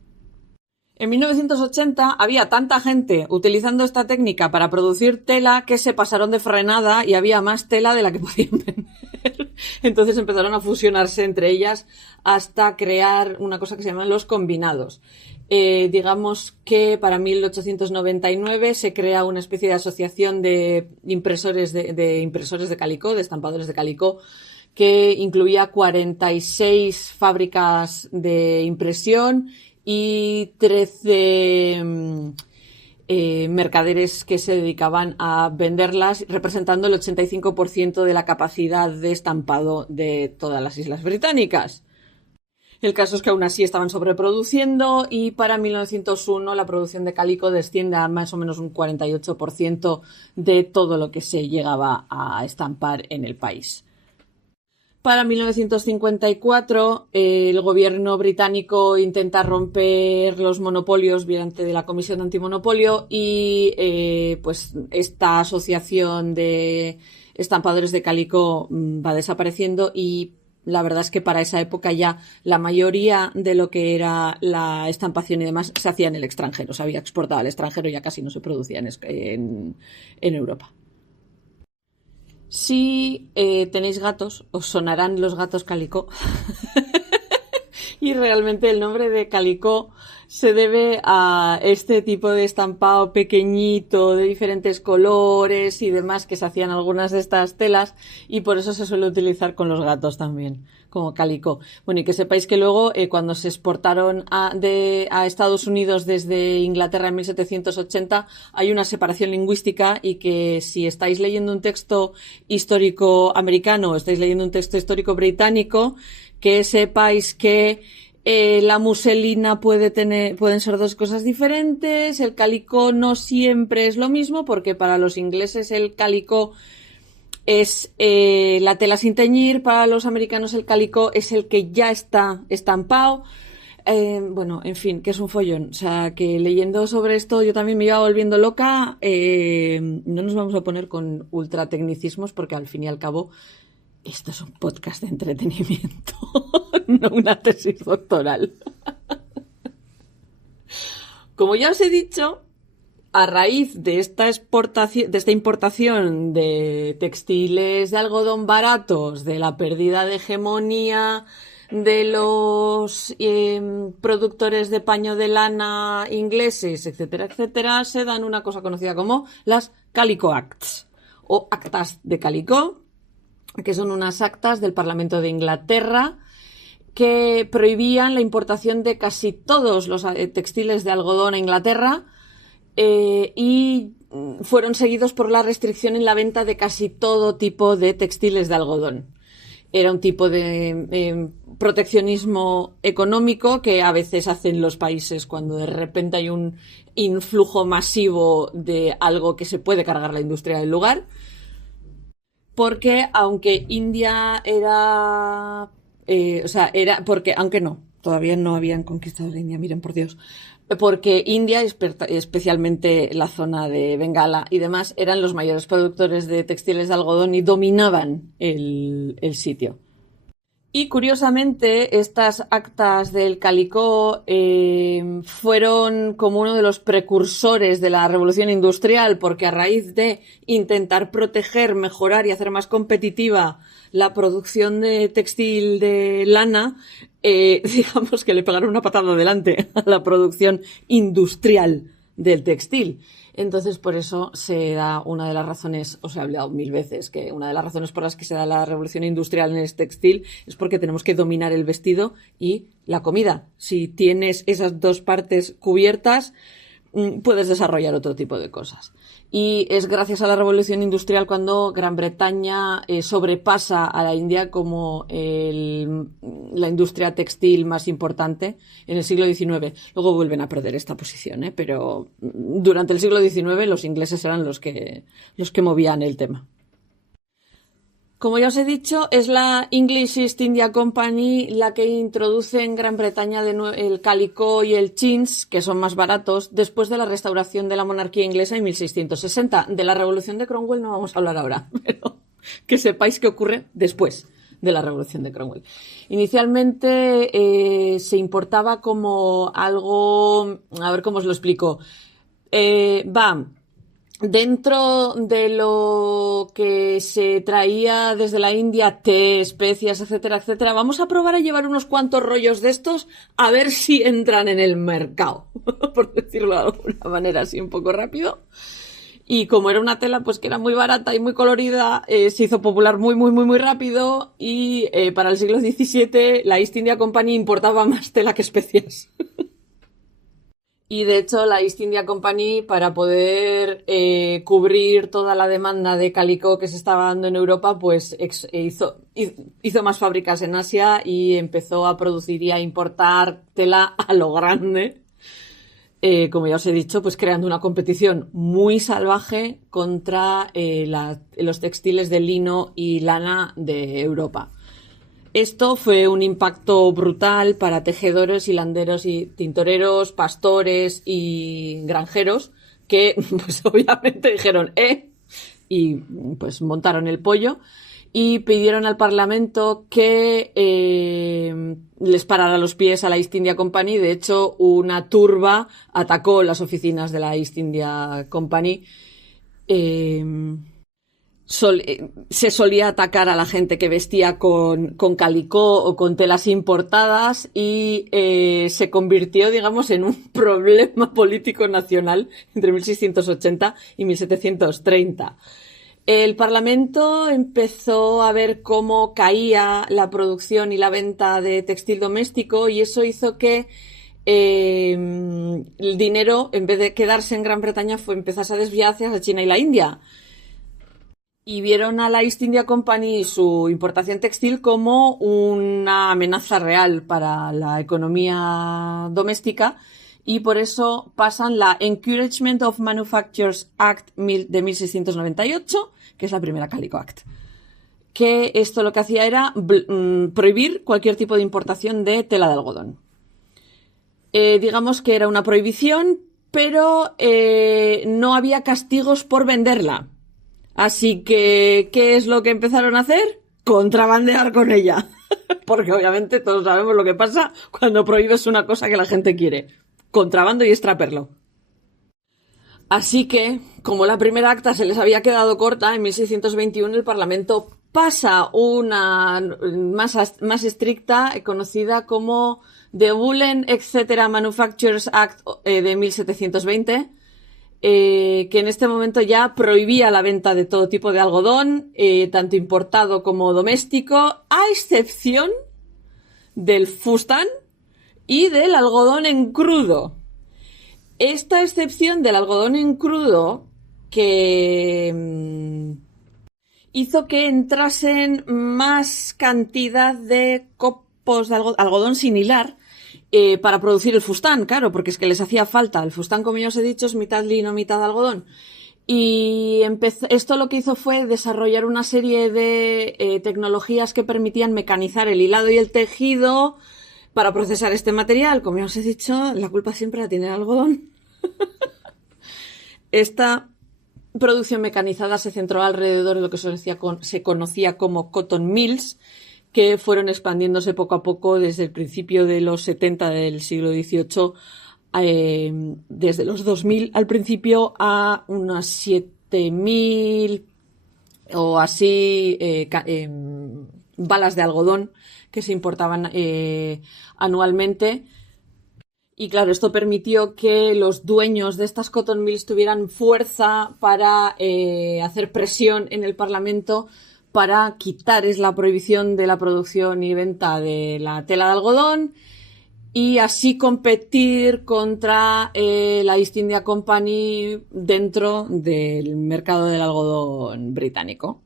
En 1980 había tanta gente utilizando esta técnica para producir tela que se pasaron de frenada y había más tela de la que podían vender. Entonces empezaron a fusionarse entre ellas hasta crear una cosa que se llaman los combinados. Digamos que para 1899 se crea una especie de asociación de impresores de calicó, de estampadores de calicó, que incluía 46 fábricas de impresión y 13 mercaderes que se dedicaban a venderlas, representando el 85% de la capacidad de estampado de todas las Islas Británicas. El caso es que aún así estaban sobreproduciendo, y para 1901 la producción de cálico desciende a más o menos un 48% de todo lo que se llegaba a estampar en el país. Para 1954 el gobierno británico intenta romper los monopolios delante de la Comisión de Antimonopolio, y pues esta asociación de estampadores de cálico va desapareciendo, y la verdad es que para esa época ya la mayoría de lo que era la estampación y demás se hacía en el extranjero, se había exportado al extranjero, ya casi no se producía en Europa. Si tenéis gatos, os sonarán los gatos calicó. Y realmente el nombre de calicó se debe a este tipo de estampado pequeñito de diferentes colores y demás que se hacían algunas de estas telas, y por eso se suele utilizar con los gatos también, como calicó. Bueno, y que sepáis que luego cuando se exportaron a Estados Unidos desde Inglaterra en 1780 hay una separación lingüística, y que si estáis leyendo un texto histórico americano o estáis leyendo un texto histórico británico, que sepáis que la muselina pueden ser dos cosas diferentes, el calicó no siempre es lo mismo, porque para los ingleses el calicó es la tela sin teñir, para los americanos el calicó es el que ya está estampado. Bueno, en fin, que es un follón. O sea, que leyendo sobre esto yo también me iba volviendo loca. No nos vamos a poner con ultratecnicismos, porque al fin y al cabo esto es un podcast de entretenimiento, no una tesis doctoral. Como ya os he dicho, a raíz de esta importación de textiles de algodón baratos, de la pérdida de hegemonía de los productores de paño de lana ingleses, etcétera, etcétera, se dan una cosa conocida como las Calico Acts, o actas de Calico, que son unas actas del Parlamento de Inglaterra que prohibían la importación de casi todos los textiles de algodón a Inglaterra, y fueron seguidos por la restricción en la venta de casi todo tipo de textiles de algodón. Era un tipo de proteccionismo económico que a veces hacen los países cuando de repente hay un influjo masivo de algo que se puede cargar la industria del lugar. Porque aunque India todavía no habían conquistado la India, miren por Dios, porque India, especialmente la zona de Bengala y demás, eran los mayores productores de textiles de algodón y dominaban el sitio. Y curiosamente, estas actas del calicó fueron como uno de los precursores de la revolución industrial, porque a raíz de intentar proteger, mejorar y hacer más competitiva la producción de textil de lana, digamos que le pegaron una patada adelante a la producción industrial del textil. Entonces, por eso se da una de las razones, os he hablado 1000 veces, que una de las razones por las que se da la revolución industrial en el textil es porque tenemos que dominar el vestido y la comida. Si tienes esas dos partes cubiertas, puedes desarrollar otro tipo de cosas. Y es gracias a la revolución industrial cuando Gran Bretaña sobrepasa a la India como la industria textil más importante en el siglo XIX. Luego vuelven a perder esta posición, pero durante el siglo XIX los ingleses eran los que movían el tema. Como ya os he dicho, es la English East India Company la que introduce en Gran Bretaña el calicó y el chintz, que son más baratos, después de la restauración de la monarquía inglesa en 1660. De la Revolución de Cromwell no vamos a hablar ahora, pero que sepáis qué ocurre después de la Revolución de Cromwell. Inicialmente se importaba como algo... A ver cómo os lo explico. Dentro de lo que se traía desde la India, té, especias, etcétera, etcétera, vamos a probar a llevar unos cuantos rollos de estos a ver si entran en el mercado, por decirlo de alguna manera así un poco rápido. Y como era una tela pues que era muy barata y muy colorida, se hizo popular muy, muy, muy, muy rápido, y para el siglo XVII la East India Company importaba más tela que especias. Y de hecho la East India Company, para poder cubrir toda la demanda de calicó que se estaba dando en Europa, pues hizo más fábricas en Asia y empezó a producir y a importar tela a lo grande. Como ya os he dicho, pues creando una competición muy salvaje contra los textiles de lino y lana de Europa. Esto fue un impacto brutal para tejedores, hilanderos y tintoreros, pastores y granjeros que pues obviamente dijeron y pues montaron el pollo y pidieron al Parlamento que les parara los pies a la East India Company. De hecho, una turba atacó las oficinas de la East India Company se solía atacar a la gente que vestía con calicó o con telas importadas y se convirtió, digamos, en un problema político nacional entre 1680 y 1730. El Parlamento empezó a ver cómo caía la producción y la venta de textil doméstico y eso hizo que el dinero, en vez de quedarse en Gran Bretaña, empezase a desviarse hacia China y la India. Y vieron a la East India Company y su importación textil como una amenaza real para la economía doméstica y por eso pasan la Encouragement of Manufactures Act de 1698, que es la primera Calico Act. Que esto lo que hacía era prohibir cualquier tipo de importación de tela de algodón. Digamos que era una prohibición, pero no había castigos por venderla. Así que, ¿qué es lo que empezaron a hacer? Contrabandear con ella. Porque obviamente todos sabemos lo que pasa cuando prohíbes una cosa que la gente quiere. Contrabando y extraperlo. Así que, como la primera acta se les había quedado corta, en 1621 el Parlamento pasa una más estricta, conocida como The Woolen Etc. Manufacturers Act de 1720, que en este momento ya prohibía la venta de todo tipo de algodón, tanto importado como doméstico, a excepción del fustán y del algodón en crudo. Esta excepción del algodón en crudo que hizo que entrasen más cantidad de copos de algodón sin hilar para producir el fustán, claro, porque es que les hacía falta. El fustán, como ya os he dicho, es mitad lino, mitad algodón. Y esto lo que hizo fue desarrollar una serie de tecnologías que permitían mecanizar el hilado y el tejido para procesar este material. Como ya os he dicho, la culpa siempre la tiene el algodón. Esta producción mecanizada se centró alrededor de lo que se conocía como cotton mills, que fueron expandiéndose poco a poco desde el principio de los 70 del siglo XVIII, desde los 2000 al principio a unas 7000 o así balas de algodón que se importaban anualmente. Y claro, esto permitió que los dueños de estas cotton mills tuvieran fuerza para hacer presión en el Parlamento para quitar la prohibición de la producción y venta de la tela de algodón y así competir contra la East India Company dentro del mercado del algodón británico.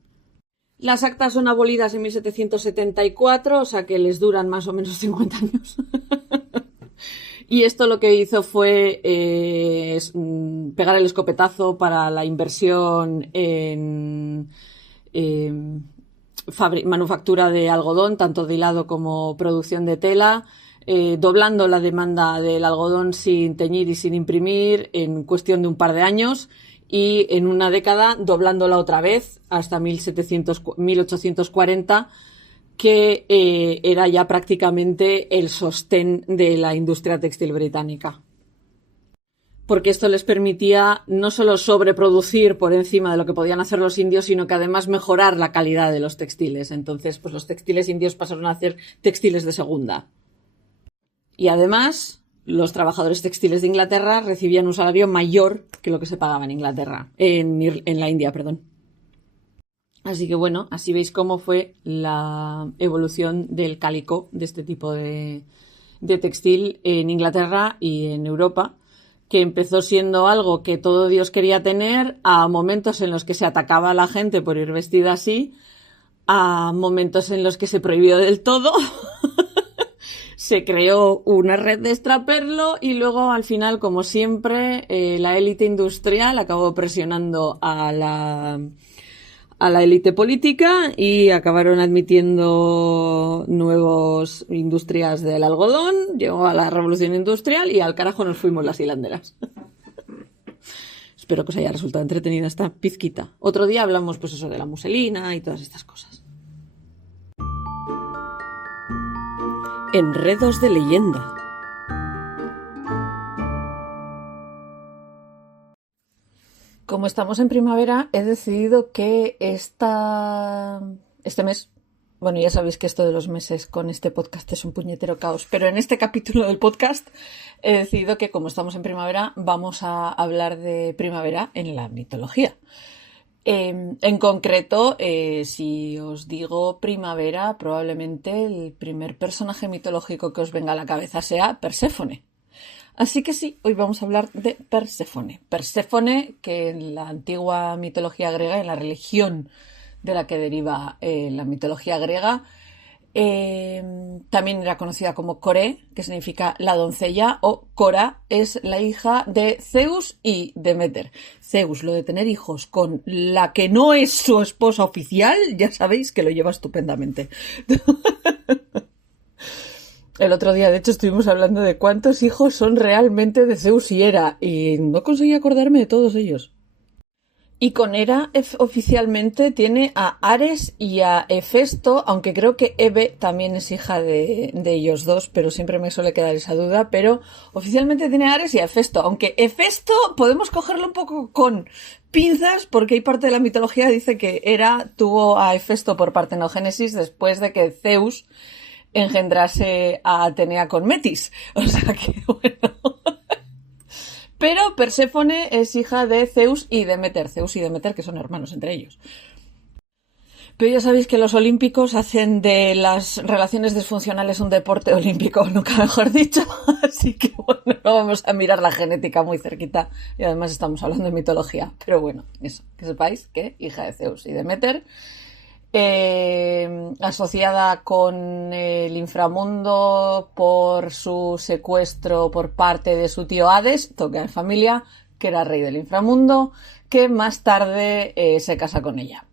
Las actas son abolidas en 1774, o sea que les duran más o menos 50 años. Y esto lo que hizo fue pegar el escopetazo para la inversión en manufactura de algodón, tanto de hilado como producción de tela, doblando la demanda del algodón sin teñir y sin imprimir en cuestión de un par de años y en una década doblándola otra vez hasta 1840, que era ya prácticamente el sostén de la industria textil británica. Porque esto les permitía no solo sobreproducir por encima de lo que podían hacer los indios, sino que además mejorar la calidad de los textiles. Entonces, pues los textiles indios pasaron a ser textiles de segunda. Y además, los trabajadores textiles de Inglaterra recibían un salario mayor que lo que se pagaba en Inglaterra, en la India, perdón. Así que bueno, así veis cómo fue la evolución del calicó, de este tipo de textil en Inglaterra y en Europa, que empezó siendo algo que todo Dios quería tener, a momentos en los que se atacaba a la gente por ir vestida así, a momentos en los que se prohibió del todo, se creó una red de extraperlo y luego al final, como siempre, la élite industrial acabó presionando a la élite política y acabaron admitiendo nuevas industrias del algodón, llegó a la revolución industrial y al carajo nos fuimos las hilanderas. Espero que os haya resultado entretenida esta pizquita. Otro día hablamos pues eso de la muselina y todas estas cosas. Enredos de leyenda. Como como estamos en primavera, he decidido que este mes, bueno, ya sabéis que esto de los meses con este podcast es un puñetero caos, pero en este capítulo del podcast he decidido que como estamos en primavera, vamos a hablar de primavera en la mitología. En concreto, si os digo primavera, probablemente el primer personaje mitológico que os venga a la cabeza sea Perséfone. Así que sí, hoy vamos a hablar de Perséfone. Perséfone, que en la antigua mitología griega, en la religión de la que deriva la mitología griega, también era conocida como Coré, que significa la doncella, o Cora es la hija de Zeus y Deméter. Zeus, lo de tener hijos con la que no es su esposa oficial, ya sabéis que lo lleva estupendamente. El otro día, de hecho, estuvimos hablando de cuántos hijos son realmente de Zeus y Hera, y no conseguí acordarme de todos ellos. Y con Hera oficialmente tiene a Ares y a Hefesto, aunque creo que Hebe también es hija de ellos dos, pero siempre me suele quedar esa duda, pero oficialmente tiene a Ares y a Hefesto, aunque Hefesto podemos cogerlo un poco con pinzas, porque hay parte de la mitología que dice que Hera tuvo a Hefesto por partenogénesis después de que Zeus engendrase a Atenea con Metis, o sea que bueno... Pero Perséfone es hija de Zeus y Deméter, que son hermanos entre ellos. Pero ya sabéis que los olímpicos hacen de las relaciones disfuncionales un deporte olímpico, nunca mejor dicho. Así que bueno, no vamos a mirar la genética muy cerquita y además estamos hablando de mitología. Pero bueno, eso, que sepáis que hija de Zeus y Deméter, asociada con el inframundo por su secuestro por parte de su tío Hades, toca en familia, que era rey del inframundo, que más tarde se casa con ella.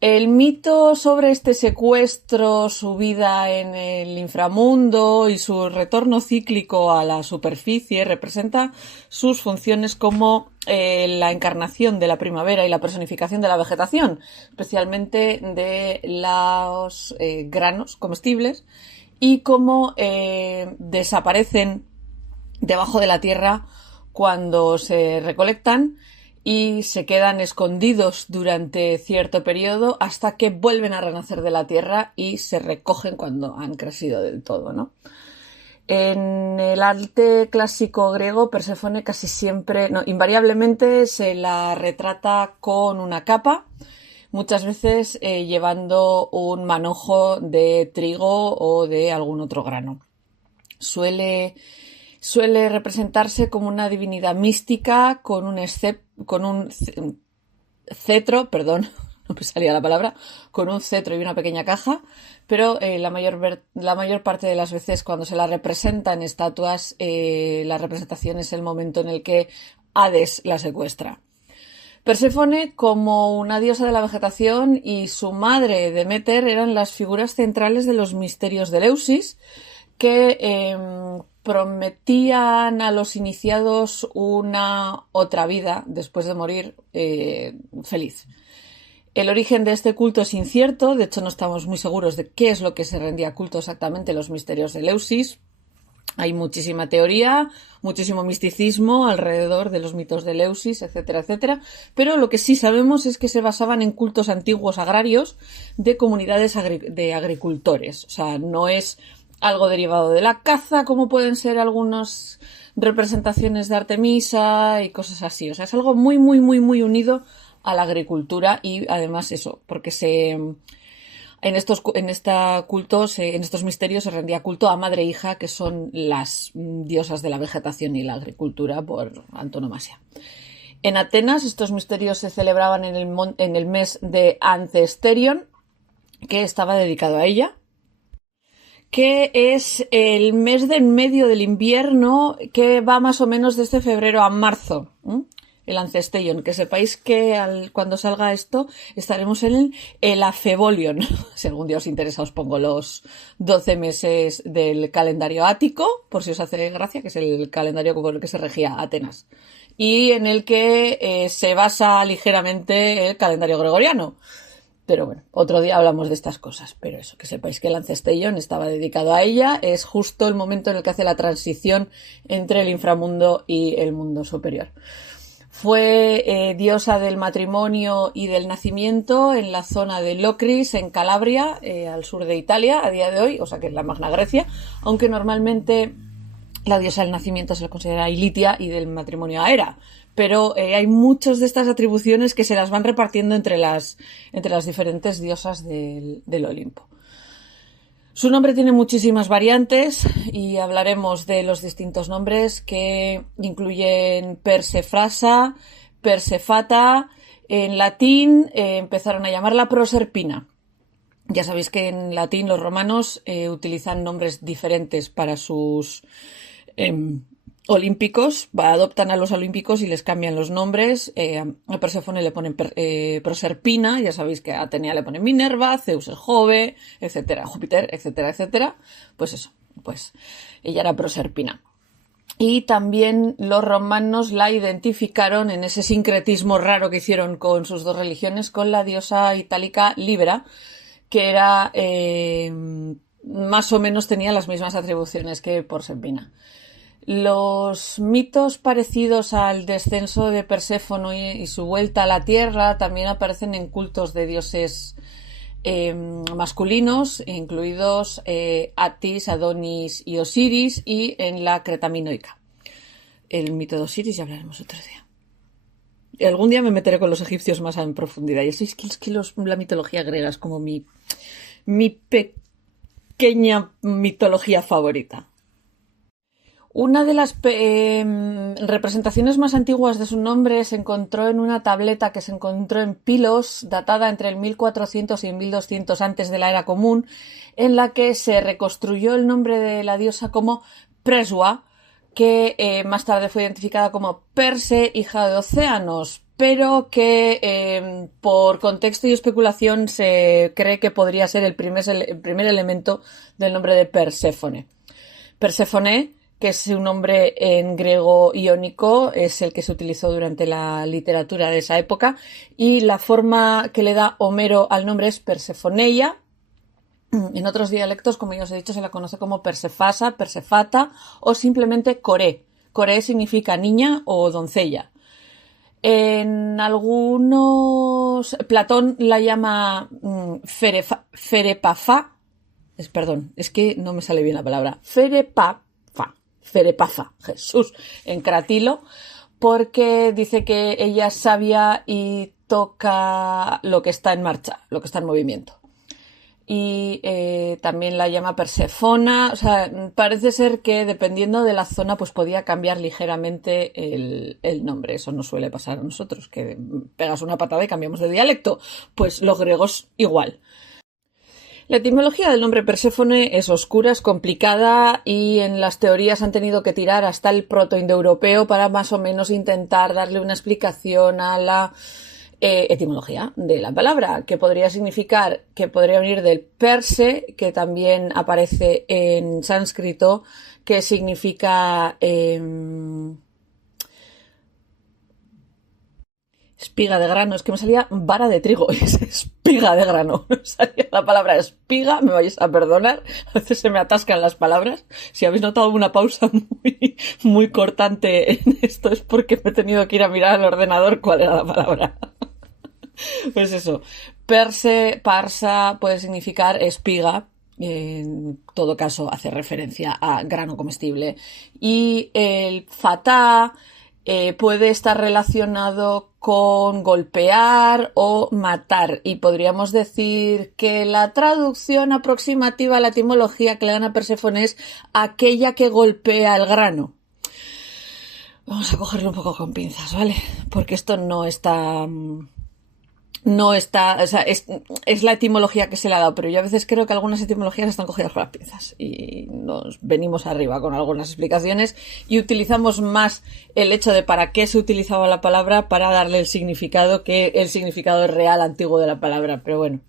El mito sobre este secuestro, su vida en el inframundo y su retorno cíclico a la superficie representa sus funciones como la encarnación de la primavera y la personificación de la vegetación, especialmente de los granos comestibles, y cómo desaparecen debajo de la tierra cuando se recolectan y se quedan escondidos durante cierto periodo hasta que vuelven a renacer de la tierra y se recogen cuando han crecido del todo, ¿no? En el arte clásico griego, Perséfone casi siempre, no, invariablemente se la retrata con una capa, muchas veces llevando un manojo de trigo o de algún otro grano. Suele representarse como una divinidad mística con un cetro, perdón, no me salía la palabra, con un cetro y una pequeña caja, pero la mayor parte de las veces cuando se la representa en estatuas, la representación es el momento en el que Hades la secuestra. Perséfone, como una diosa de la vegetación, y su madre Deméter eran las figuras centrales de los misterios de Eleusis, que prometían a los iniciados una otra vida después de morir feliz. El origen de este culto es incierto, de hecho no estamos muy seguros de qué es lo que se rendía culto exactamente en los misterios de Eleusis. Hay muchísima teoría, muchísimo misticismo alrededor de los mitos de Eleusis, etcétera, etcétera, pero lo que sí sabemos es que se basaban en cultos antiguos agrarios de comunidades de agricultores, o sea, no es algo derivado de la caza, como pueden ser algunas representaciones de Artemisa y cosas así. O sea, es algo muy, muy, muy, muy unido a la agricultura y además eso, porque en estos misterios se rendía culto a madre e hija, que son las diosas de la vegetación y la agricultura por antonomasia. En Atenas estos misterios se celebraban en el mes de Ancesterion, que estaba dedicado a ella, que es el mes de en medio del invierno, que va más o menos desde febrero a marzo, el Ancesterion. Que sepáis que cuando salga esto estaremos en el Afebolion. Si algún día os interesa os pongo los 12 meses del calendario ático, por si os hace gracia, que es el calendario con el que se regía Atenas, y en el que se basa ligeramente el calendario gregoriano. Pero bueno, otro día hablamos de estas cosas. Pero eso, que sepáis que el Ancesterion estaba dedicado a ella. Es justo el momento en el que hace la transición entre el inframundo y el mundo superior. Fue diosa del matrimonio y del nacimiento en la zona de Locris, en Calabria, al sur de Italia, a día de hoy, o sea que es la Magna Grecia, aunque normalmente la diosa del nacimiento se la considera Ilitia y del matrimonio a Hera. Pero hay muchas de estas atribuciones que se las van repartiendo entre las diferentes diosas del Olimpo. Su nombre tiene muchísimas variantes y hablaremos de los distintos nombres que incluyen Persefrasa, Persefata. En latín empezaron a llamarla Proserpina. Ya sabéis que en latín los romanos utilizan nombres diferentes para sus olímpicos, adoptan a los olímpicos y les cambian los nombres. A Perséfone le ponen Proserpina, ya sabéis que a Atenea le ponen Minerva, Zeus es Jove, etcétera, Júpiter, etcétera, etcétera. Pues eso, pues ella era Proserpina. Y también los romanos la identificaron en ese sincretismo raro que hicieron con sus dos religiones, con la diosa itálica Libera, que era más o menos tenía las mismas atribuciones que Proserpina. Los mitos parecidos al descenso de Perséfone y su vuelta a la tierra también aparecen en cultos de dioses masculinos, incluidos Atis, Adonis y Osiris, y en la Creta minoica. El mito de Osiris ya hablaremos otro día. Algún día me meteré con los egipcios más en profundidad. Y es que la mitología griega es como mi pequeña mitología favorita. Una de las representaciones más antiguas de su nombre se encontró en una tableta que se encontró en Pilos, datada entre el 1400 y el 1200 antes de la era común, en la que se reconstruyó el nombre de la diosa como Presua, que más tarde fue identificada como Perse, hija de Océanos, pero que por contexto y especulación se cree que podría ser el primer elemento del nombre de Perséfone. Perséfone, que es un nombre en griego iónico, es el que se utilizó durante la literatura de esa época, y la forma que le da Homero al nombre es Persefoneia. En otros dialectos, como ya os he dicho, se la conoce como Persefasa, Persefata o simplemente Coré. Coré significa niña o doncella. En algunos... Platón la llama Ferepafa. Perdón, es que no me sale bien la palabra. Ferepafa, Jesús, en Cratilo, porque dice que ella es sabia y toca lo que está en marcha, lo que está en movimiento. Y también la llama Persefona. O sea, parece ser que dependiendo de la zona pues podía cambiar ligeramente el nombre. Eso no suele pasar a nosotros, que pegas una patada y cambiamos de dialecto. Pues los griegos igual. La etimología del nombre Perséfone es oscura, es complicada, y en las teorías han tenido que tirar hasta el protoindoeuropeo para más o menos intentar darle una explicación a la etimología de la palabra, que podría significar, que podría venir del perse, que también aparece en sánscrito, que significa espiga de grano. Es que me salía vara de trigo, es espiga de grano. Me salía la palabra espiga, me vais a perdonar, a veces se me atascan las palabras. Si habéis notado una pausa muy cortante en esto, es porque me he tenido que ir a mirar al ordenador cuál era la palabra. Pues eso, perse, parsa puede significar espiga, en todo caso hace referencia a grano comestible, y el fatá puede estar relacionado con golpear o matar, y podríamos decir que la traducción aproximativa a la etimología que le dan a Perséfone es aquella que golpea el grano. Vamos a cogerlo un poco con pinzas, ¿vale? Porque esto no está, o sea, es la etimología que se le ha dado, pero yo a veces creo que algunas etimologías están cogidas con las pinzas y nos venimos arriba con algunas explicaciones y utilizamos más el hecho de para qué se utilizaba la palabra para darle el significado que el significado real antiguo de la palabra, pero bueno.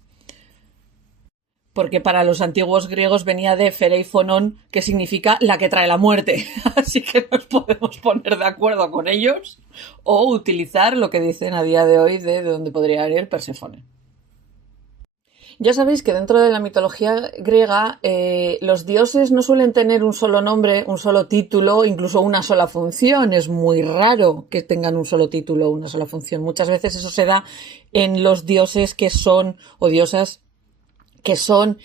Porque para los antiguos griegos venía de fereifonon, que significa la que trae la muerte. Así que nos podemos poner de acuerdo con ellos o utilizar lo que dicen a día de hoy de dónde podría venir Perséfone. Ya sabéis que dentro de la mitología griega los dioses no suelen tener un solo nombre, un solo título, incluso una sola función. Es muy raro que tengan un solo título, una sola función. Muchas veces eso se da en los dioses que son, o diosas, que son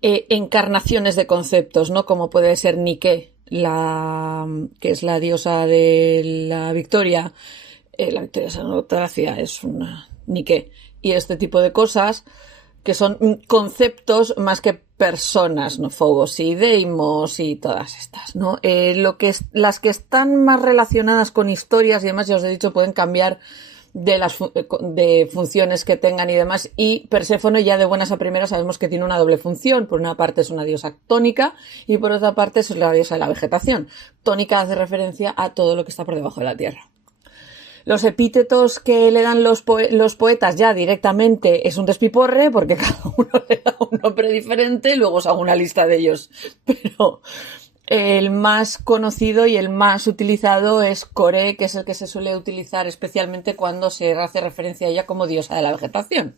encarnaciones de conceptos, ¿no? Como puede ser Nike, que es la diosa de la victoria. La victoria es una Tracia, es una Nike. Y este tipo de cosas que son conceptos más que personas, ¿no? Phobos y Deimos y todas estas, ¿no? Las que están más relacionadas con historias y demás, ya os he dicho, pueden cambiar de funciones que tengan y demás, y Perséfone ya de buenas a primeras sabemos que tiene una doble función. Por una parte es una diosa tónica y por otra parte es la diosa de la vegetación. Tónica hace referencia a todo lo que está por debajo de la tierra. Los epítetos que le dan los poetas ya directamente es un despiporre, porque cada uno le da un nombre diferente, luego os hago una lista de ellos. Pero el más conocido y el más utilizado es Coré, que es el que se suele utilizar especialmente cuando se hace referencia a ella como diosa de la vegetación.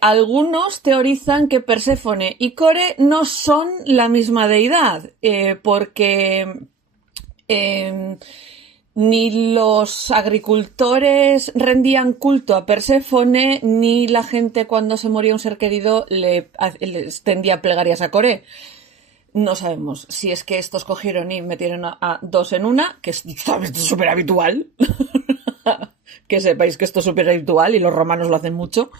Algunos teorizan que Perséfone y Coré no son la misma deidad, porque ni los agricultores rendían culto a Perséfone, ni la gente cuando se moría un ser querido le extendía plegarias a Coré. No sabemos si es que estos cogieron y metieron a dos en una, que es súper habitual. Que sepáis que esto es súper habitual y los romanos lo hacen mucho.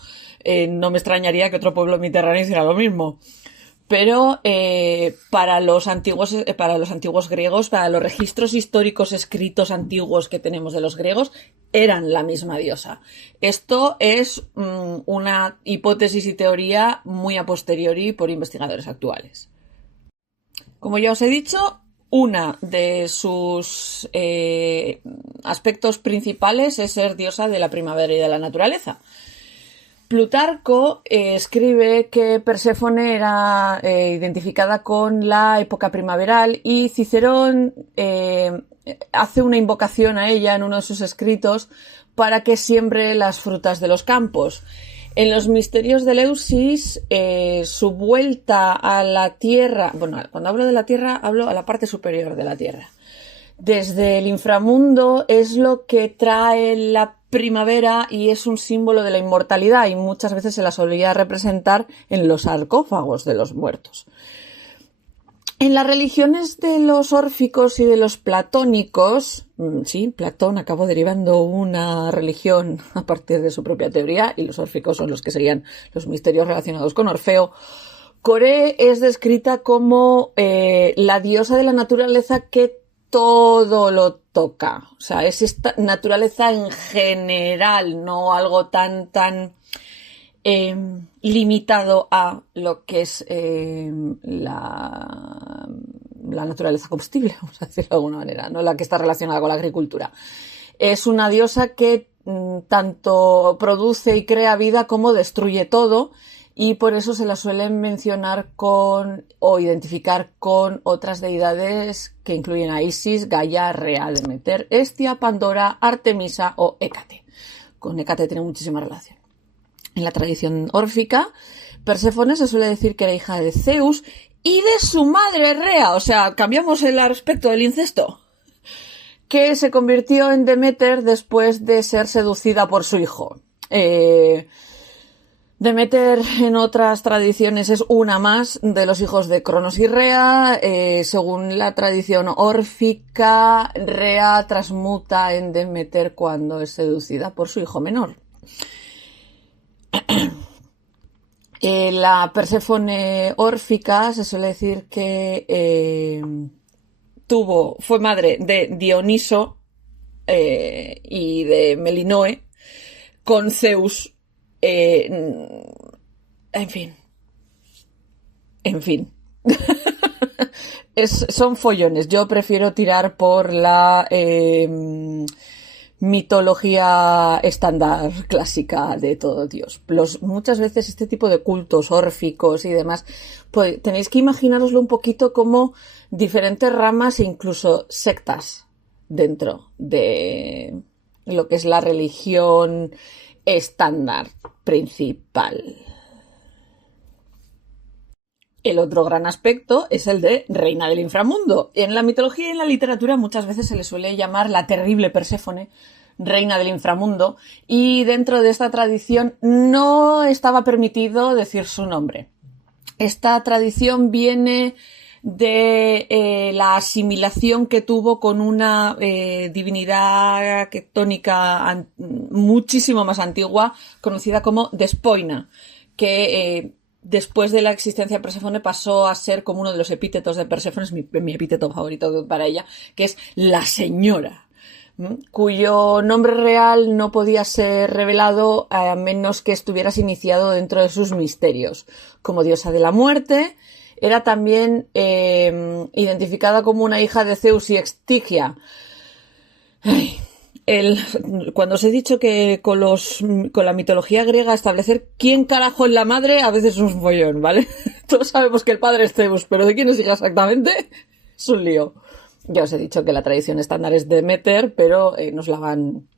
No me extrañaría que otro pueblo mediterráneo hiciera lo mismo. Pero para los antiguos griegos, para los registros históricos escritos antiguos que tenemos de los griegos, eran la misma diosa. Esto es una hipótesis y teoría muy a posteriori por investigadores actuales. Como ya os he dicho, una de sus aspectos principales es ser diosa de la primavera y de la naturaleza. Plutarco escribe que Perséfone era identificada con la época primaveral, y Cicerón hace una invocación a ella en uno de sus escritos para que siembre las frutas de los campos. En los misterios de Eleusis, su vuelta a la tierra, bueno, cuando hablo de la tierra, hablo a la parte superior de la tierra. Desde el inframundo es lo que trae la primavera y es un símbolo de la inmortalidad, y muchas veces se la solía representar en los sarcófagos de los muertos. En las religiones de los órficos y de los platónicos, sí, Platón acabó derivando una religión a partir de su propia teoría, y los órficos son los que seguían los misterios relacionados con Orfeo. Coré es descrita como la diosa de la naturaleza que todo lo toca. O sea, es esta naturaleza en general, no algo tan limitado a lo que es la naturaleza combustible, vamos a decirlo de alguna manera, no la que está relacionada con la agricultura. Es una diosa que tanto produce y crea vida como destruye todo, y por eso se la suelen mencionar o identificar con otras deidades que incluyen a Isis, Gaia, Rea, Demeter, Hestia, Pandora, Artemisa o Hécate. Con Hécate tiene muchísima relación. En la tradición órfica, Perséfone se suele decir que era hija de Zeus y de su madre Rea, o sea, cambiamos el aspecto del incesto, que se convirtió en Demeter después de ser seducida por su hijo. Demeter en otras tradiciones es una más de los hijos de Cronos y Rea. Según la tradición órfica, Rea transmuta en Demeter cuando es seducida por su hijo menor. La Perséfone órfica se suele decir que fue madre de Dioniso y de Melinoe con Zeus. En fin. Son follones. Yo prefiero tirar por la mitología estándar clásica de todo Dios. Muchas veces este tipo de cultos órficos y demás, pues tenéis que imaginároslo un poquito como diferentes ramas e incluso sectas dentro de lo que es la religión estándar principal. el otro gran aspecto es el de reina del inframundo. En la mitología y en la literatura muchas veces se le suele llamar la terrible Perséfone, reina del inframundo, y dentro de esta tradición no estaba permitido decir su nombre. Esta tradición viene de la asimilación que tuvo con una divinidad tectónica muchísimo más antigua, conocida como Despoina, que después de la existencia de Perséfone pasó a ser como uno de los epítetos de Perséfone, es mi epíteto favorito para ella, que es la señora, cuyo nombre real no podía ser revelado a menos que estuvieras iniciado dentro de sus misterios. Como diosa de la muerte, era también identificada como una hija de Zeus y Estigia. Cuando os he dicho que con la mitología griega establecer quién carajo es la madre, a veces es un follón, ¿vale? Todos sabemos que el padre es Zeus, pero de quién es hija exactamente es un lío. Ya os he dicho que la tradición estándar es Demeter, pero nos la van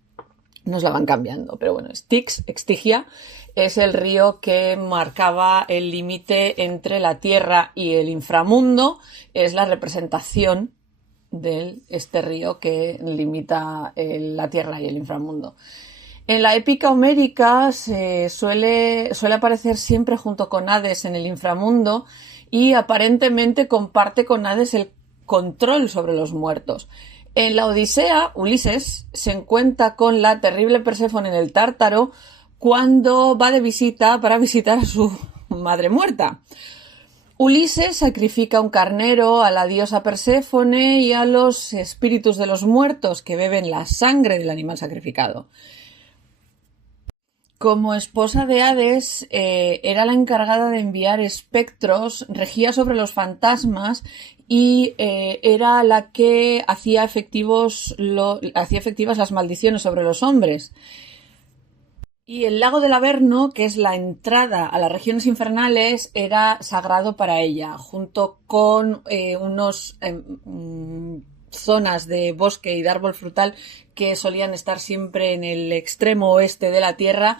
cambiando. Pero bueno, Estigia es el río que marcaba el límite entre la tierra y el inframundo. Es la representación de este río que limita la tierra y el inframundo. En la épica homérica suele aparecer siempre junto con Hades en el inframundo y aparentemente comparte con Hades el control sobre los muertos. En la Odisea, Ulises se encuentra con la terrible Perséfone en el Tártaro cuando va de visita para visitar a su madre muerta. Ulises sacrifica un carnero a la diosa Perséfone y a los espíritus de los muertos que beben la sangre del animal sacrificado. Como esposa de Hades, era la encargada de enviar espectros, regía sobre los fantasmas y era la que hacía efectivas las maldiciones sobre los hombres. Y el lago del Averno, que es la entrada a las regiones infernales, era sagrado para ella, junto con unos zonas de bosque y de árbol frutal que solían estar siempre en el extremo oeste de la Tierra,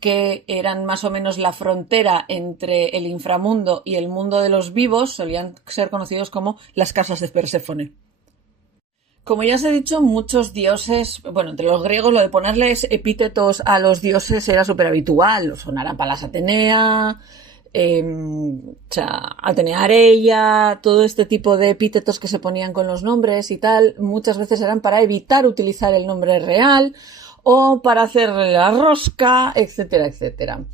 que eran más o menos la frontera entre el inframundo y el mundo de los vivos, solían ser conocidos como las casas de Perséfone. Como ya os he dicho, muchos dioses, bueno, entre los griegos lo de ponerles epítetos a los dioses era súper habitual, sonará Palas Atenea, Atenea Areia, todo este tipo de epítetos que se ponían con los nombres y tal, muchas veces eran para evitar utilizar el nombre real o para hacerle la rosca, etcétera, etcétera.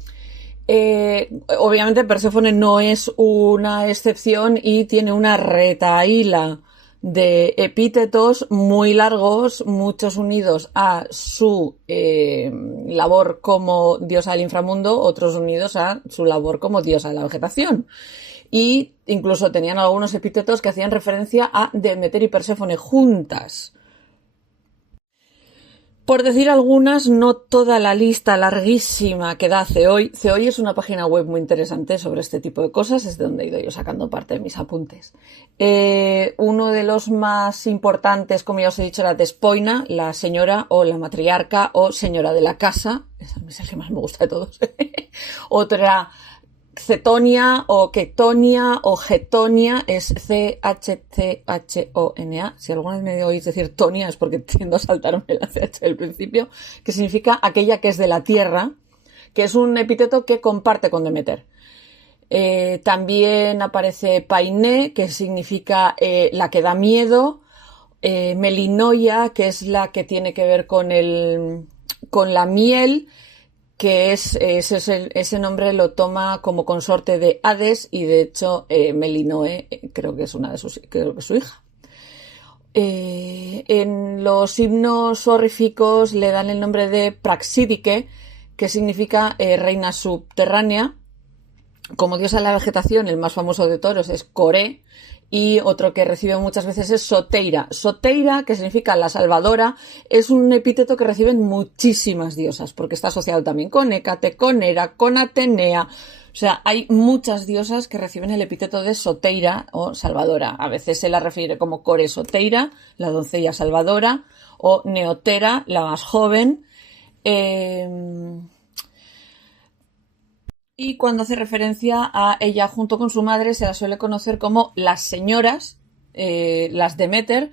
Obviamente Perséfone no es una excepción y tiene una retahíla de epítetos muy largos, muchos unidos a su labor como diosa del inframundo, otros unidos a su labor como diosa de la vegetación. Y incluso tenían algunos epítetos que hacían referencia a Demeter y Perséfone juntas. Por decir algunas, no toda la lista larguísima que da CEOI. CEOI es una página web muy interesante sobre este tipo de cosas, es de donde he ido yo sacando parte de mis apuntes. Uno de los más importantes, como ya os he dicho, era Despoina, la señora o la matriarca o señora de la casa. Ese es el que más me gusta de todos. Otra, Cetonia o Ketonia o Getonia, es CHCHONA. Si alguna vez me oís decir Tonia es porque tiendo a saltarme la CH del principio, que significa aquella que es de la tierra, que es un epíteto que comparte con Demeter. También aparece Painé, que significa la que da miedo, Melinoia, que es la que tiene que ver con la miel, que ese nombre lo toma como consorte de Hades y de hecho Melinoe creo que es su hija. En los himnos horríficos le dan el nombre de Praxídique, que significa reina subterránea. Como diosa de la vegetación, el más famoso de todos es Coré, y otro que recibe muchas veces es Soteira. Soteira, que significa la salvadora, es un epíteto que reciben muchísimas diosas, porque está asociado también con Hécate, con Hera, con Atenea. O sea, hay muchas diosas que reciben el epíteto de Soteira o salvadora. A veces se la refiere como Core Soteira, la doncella salvadora, o Neotera, la más joven. y cuando hace referencia a ella junto con su madre se las suele conocer como las señoras, las Demeter,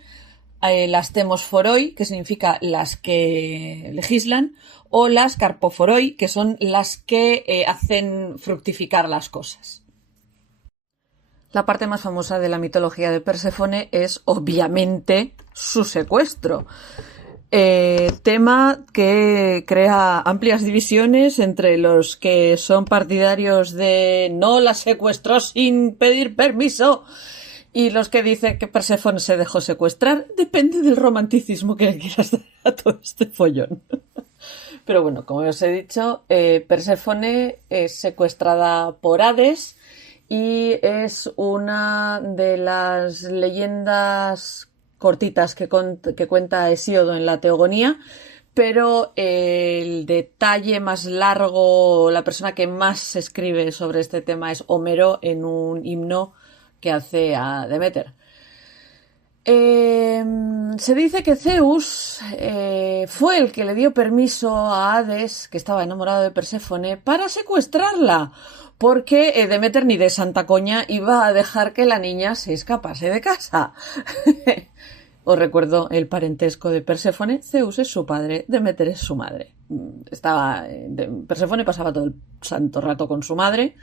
las Themosphoroi, que significa las que legislan, o las Carpophoroi, que son las que hacen fructificar las cosas. La parte más famosa de la mitología de Perséfone es obviamente su secuestro. Tema que crea amplias divisiones entre los que son partidarios de no la secuestró sin pedir permiso y los que dicen que Perséfone se dejó secuestrar. Depende del romanticismo que le quieras dar a todo este follón. Pero bueno, como os he dicho, Perséfone es secuestrada por Hades y es una de las leyendas cortitas que cuenta Hesíodo en la Teogonía, pero el detalle más largo, la persona que más escribe sobre este tema es Homero en un himno que hace a Demeter. Se dice que Zeus fue el que le dio permiso a Hades, que estaba enamorado de Perséfone, para secuestrarla, porque Demeter ni de santa coña iba a dejar que la niña se escapase de casa. Os recuerdo el parentesco de Perséfone. Zeus es su padre, Demeter es su madre. Perséfone pasaba todo el santo rato con su madre,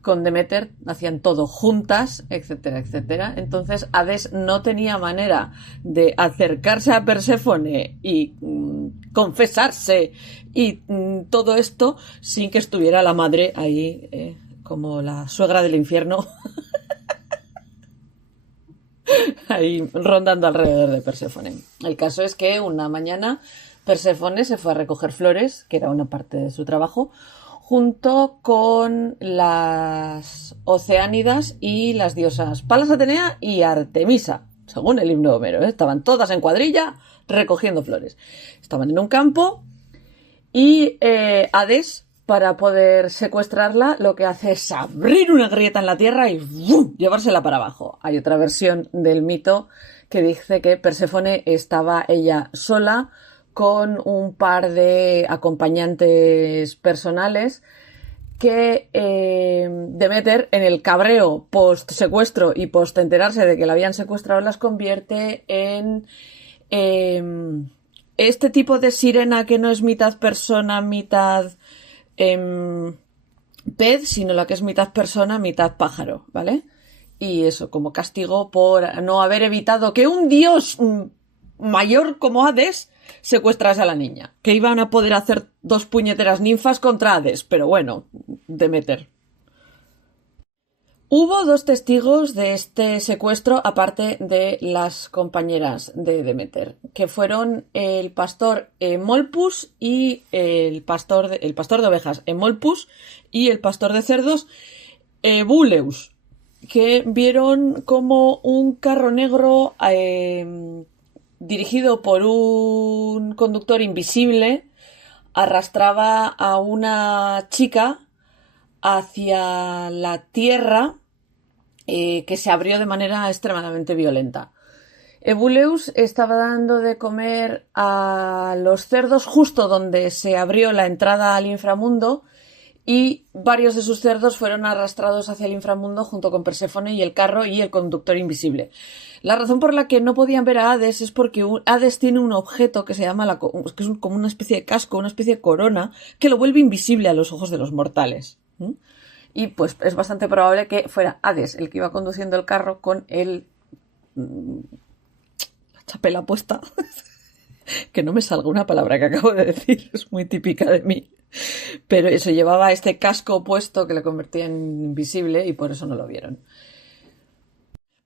con Demeter hacían todo juntas, etcétera, etcétera. Entonces Hades no tenía manera de acercarse a Perséfone y confesarse y todo esto sin que estuviera la madre ahí como la suegra del infierno ahí rondando alrededor de Perséfone. El caso es que una mañana Perséfone se fue a recoger flores, que era una parte de su trabajo, junto con las Oceánidas y las diosas Palas Atenea y Artemisa, según el himno de Homero. Estaban todas en cuadrilla recogiendo flores. Estaban en un campo y Hades, para poder secuestrarla, lo que hace es abrir una grieta en la tierra y ¡bum!, llevársela para abajo. Hay otra versión del mito que dice que Perséfone estaba ella sola con un par de acompañantes personales que Demeter, en el cabreo post secuestro y post enterarse de que la habían secuestrado, las convierte en este tipo de sirena que no es mitad persona, mitad pez, sino la que es mitad persona, mitad pájaro, ¿vale? Y eso, como castigo por no haber evitado que un dios mayor como Hades secuestrase a la niña, que iban a poder hacer dos puñeteras ninfas contra Hades, pero bueno, Demeter. Hubo dos testigos de este secuestro aparte de las compañeras de Demeter, que fueron el pastor Molpus y el pastor de ovejas Emolpus y el pastor de cerdos Buleus, que vieron como un carro negro dirigido por un conductor invisible arrastraba a una chica hacia la tierra, que se abrió de manera extremadamente violenta. Buleus estaba dando de comer a los cerdos justo donde se abrió la entrada al inframundo y varios de sus cerdos fueron arrastrados hacia el inframundo junto con Perséfone y el carro y el conductor invisible. La razón por la que no podían ver a Hades es porque Hades tiene un objeto que se llama que es como una especie de casco, una especie de corona, que lo vuelve invisible a los ojos de los mortales. Y pues es bastante probable que fuera Hades el que iba conduciendo el carro con la chapela puesta. Que no me salga una palabra que acabo de decir, es muy típica de mí. Pero eso, llevaba este casco puesto que le convertía en invisible y por eso no lo vieron.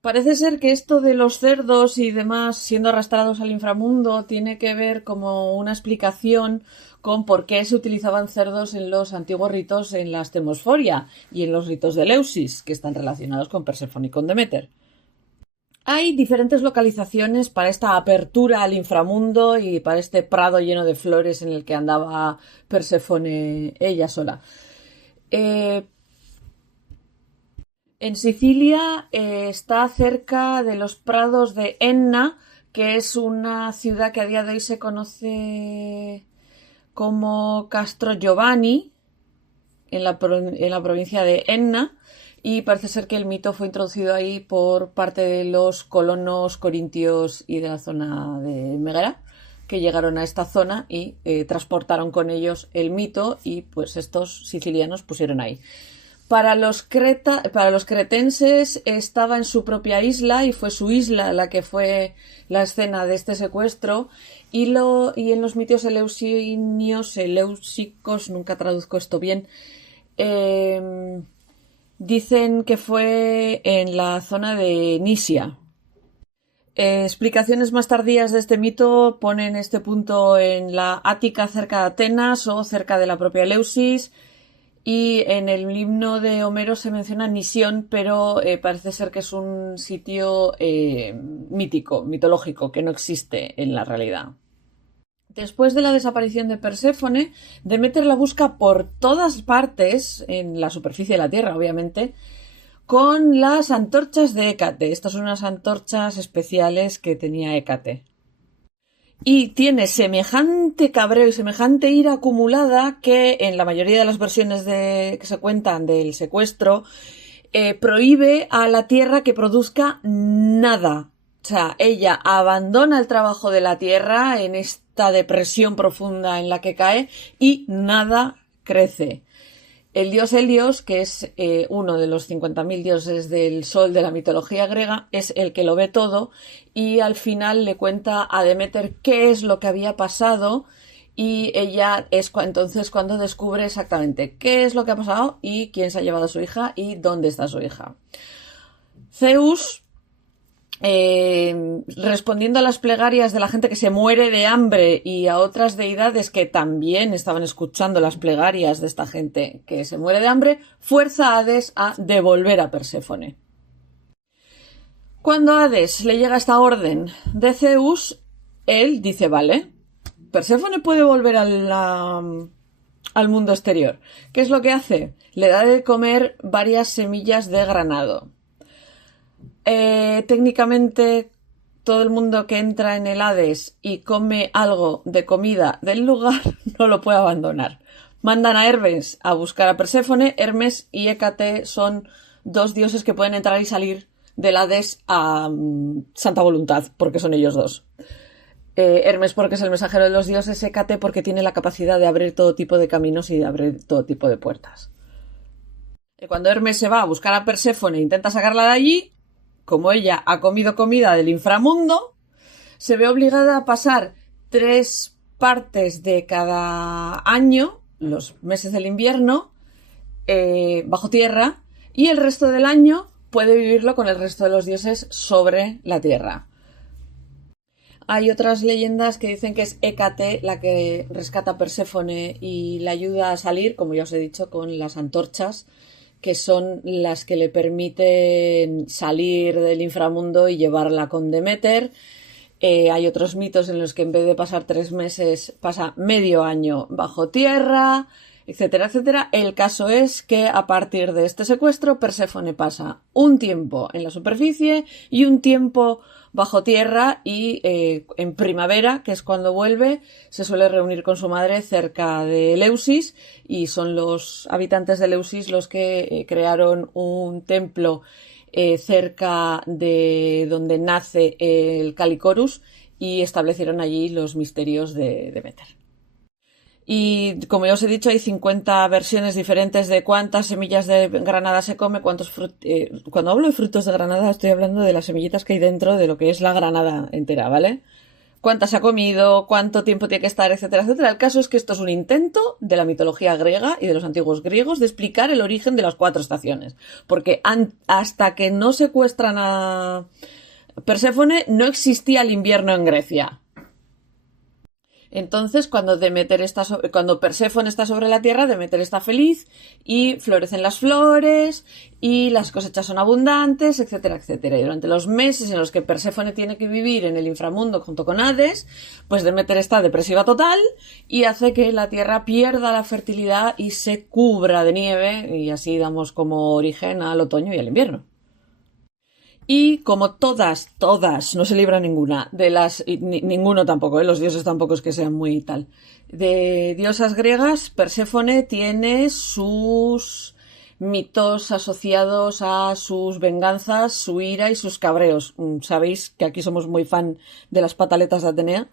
Parece ser que esto de los cerdos y demás siendo arrastrados al inframundo tiene que ver como una explicación con por qué se utilizaban cerdos en los antiguos ritos en las Themosforia y en los ritos de Eleusis, que están relacionados con Perséfone y con Demeter. Hay diferentes localizaciones para esta apertura al inframundo y para este prado lleno de flores en el que andaba Perséfone ella sola. En Sicilia está cerca de los prados de Enna, que es una ciudad que a día de hoy se conoce como Castro Giovanni, en la provincia de Enna, y parece ser que el mito fue introducido ahí por parte de los colonos corintios y de la zona de Megara, que llegaron a esta zona y transportaron con ellos el mito, y pues estos sicilianos pusieron ahí. Para los cretenses estaba en su propia isla, y fue su isla la que fue la escena de este secuestro, y en los mitos eleusis, nunca traduzco esto bien, dicen que fue en la zona de Nisia. Explicaciones más tardías de este mito ponen este punto en la Ática cerca de Atenas o cerca de la propia Eleusis, y en el himno de Homero se menciona Nisión, pero parece ser que es un sitio mítico, mitológico, que no existe en la realidad. Después de la desaparición de Perséfone, Deméter la busca por todas partes, en la superficie de la Tierra, obviamente, con las antorchas de Hécate. Estas son unas antorchas especiales que tenía Hécate. Y tiene semejante cabreo y semejante ira acumulada que en la mayoría de las versiones que se cuentan del secuestro, prohíbe a la Tierra que produzca nada. O sea, ella abandona el trabajo de la Tierra en esta depresión profunda en la que cae, y nada crece. El dios Helios, que es uno de los 50.000 dioses del sol de la mitología griega, es el que lo ve todo, y al final le cuenta a Deméter qué es lo que había pasado, y ella es entonces cuando descubre exactamente qué es lo que ha pasado y quién se ha llevado a su hija y dónde está su hija. Zeus, respondiendo a las plegarias de la gente que se muere de hambre y a otras deidades que también estaban escuchando las plegarias de esta gente que se muere de hambre, fuerza a Hades a devolver a Perséfone. Cuando a Hades le llega esta orden de Zeus, él dice, vale, Perséfone puede volver al mundo exterior. ¿Qué es lo que hace? Le da de comer varias semillas de granado. Técnicamente todo el mundo que entra en el Hades y come algo de comida del lugar no lo puede abandonar. Mandan a Hermes a buscar a Perséfone. Hermes y Hécate son dos dioses que pueden entrar y salir del Hades a santa voluntad, porque son ellos dos. Hermes porque es el mensajero de los dioses, Hécate porque tiene la capacidad de abrir todo tipo de caminos y de abrir todo tipo de puertas. Cuando Hermes se va a buscar a Perséfone e intenta sacarla de allí, como ella ha comido comida del inframundo, se ve obligada a pasar 3 partes de cada año, los meses del invierno, bajo tierra, y el resto del año puede vivirlo con el resto de los dioses sobre la tierra. Hay otras leyendas que dicen que es Hécate la que rescata a Perséfone y la ayuda a salir, como ya os he dicho, con las antorchas, que son las que le permiten salir del inframundo y llevarla con Deméter. Hay otros mitos en los que en vez de pasar 3 meses, pasa medio año bajo tierra, etcétera, etcétera. El caso es que a partir de este secuestro, Perséfone pasa un tiempo en la superficie y un tiempo bajo tierra, y en primavera, que es cuando vuelve, se suele reunir con su madre cerca de Eleusis, y son los habitantes de Eleusis los que crearon un templo cerca de donde nace el Calicorus, y establecieron allí los misterios de Deméter. Y como ya os he dicho, hay 50 versiones diferentes de cuántas semillas de granada se come, cuando hablo de frutos de granada estoy hablando de las semillitas que hay dentro de lo que es la granada entera, ¿vale? Cuántas ha comido, cuánto tiempo tiene que estar, etcétera, etcétera. El caso es que esto es un intento de la mitología griega y de los antiguos griegos de explicar el origen de las 4 estaciones. Porque hasta que no secuestran a Perséfone no existía el invierno en Grecia. Entonces, cuando Perséfone está sobre la tierra, Deméter está feliz y florecen las flores y las cosechas son abundantes, etcétera, etcétera. Y durante los meses en los que Perséfone tiene que vivir en el inframundo junto con Hades, pues Deméter está depresiva total y hace que la tierra pierda la fertilidad y se cubra de nieve, y así damos como origen al otoño y al invierno. Y como todas, no se libra ninguna, ninguno tampoco, los dioses tampoco es que sean muy tal, de diosas griegas, Perséfone tiene sus mitos asociados a sus venganzas, su ira y sus cabreos. Sabéis que aquí somos muy fan de las pataletas de Atenea.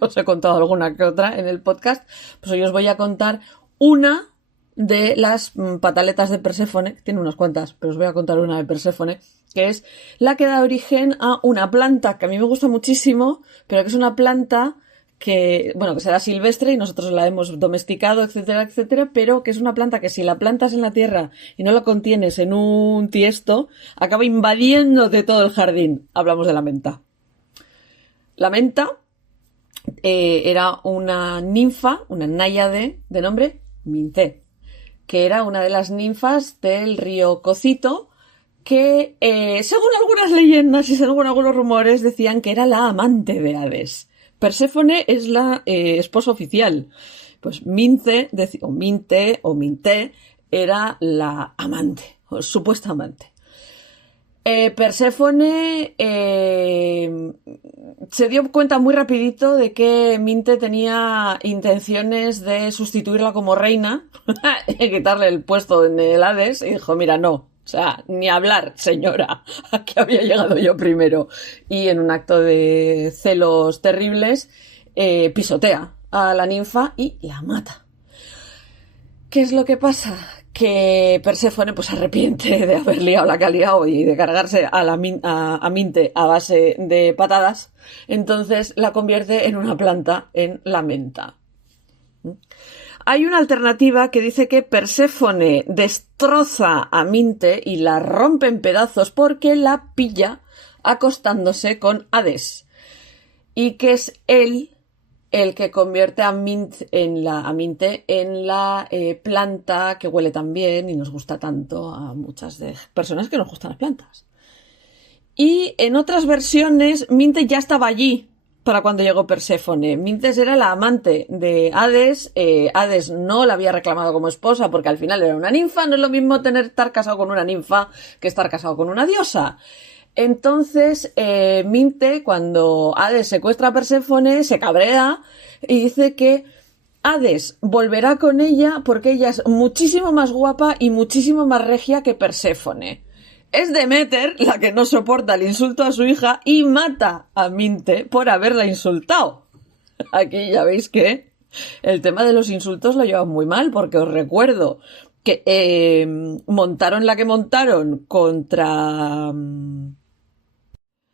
Os he contado alguna que otra en el podcast. Pues hoy os voy a contar una de las pataletas de Perséfone. Tiene unas cuantas, pero os voy a contar una de Perséfone, que es la que da origen a una planta que a mí me gusta muchísimo, pero que es una planta que será silvestre y nosotros la hemos domesticado, etcétera, etcétera, pero que es una planta que si la plantas en la tierra y no la contienes en un tiesto, acaba invadiéndote todo el jardín. Hablamos de la menta. La menta era una ninfa, una náyade de nombre Minté, que era una de las ninfas del río Cocito, que según algunas leyendas y según algunos rumores decían que era la amante de Hades. Perséfone es la esposa oficial. Pues Minté era la amante, o supuesta amante. Perséfone se dio cuenta muy rapidito de que Minté tenía intenciones de sustituirla como reina y quitarle el puesto en el Hades, y dijo, mira, no. O sea, ni hablar, señora, aquí había llegado yo primero. Y en un acto de celos terribles, pisotea a la ninfa y la mata. ¿Qué es lo que pasa? Que Perséfone pues se arrepiente de haber liado la que ha liado y de cargarse a Minté a base de patadas. Entonces la convierte en una planta, en la menta. Hay una alternativa que dice que Perséfone destroza a Minté y la rompe en pedazos porque la pilla acostándose con Hades. Y que es él el que convierte a Minté en la planta que huele tan bien y nos gusta tanto a muchas de personas que nos gustan las plantas. Y en otras versiones, Minté ya estaba allí para cuando llegó Perséfone. Minté era la amante de Hades. Hades no la había reclamado como esposa porque al final era una ninfa. No es lo mismo estar casado con una ninfa que estar casado con una diosa. Entonces, Minté, cuando Hades secuestra a Perséfone, se cabrea y dice que Hades volverá con ella porque ella es muchísimo más guapa y muchísimo más regia que Perséfone. Es Deméter la que no soporta el insulto a su hija y mata a Minté por haberla insultado. Aquí ya veis que el tema de los insultos lo llevan muy mal, porque os recuerdo que montaron la que montaron contra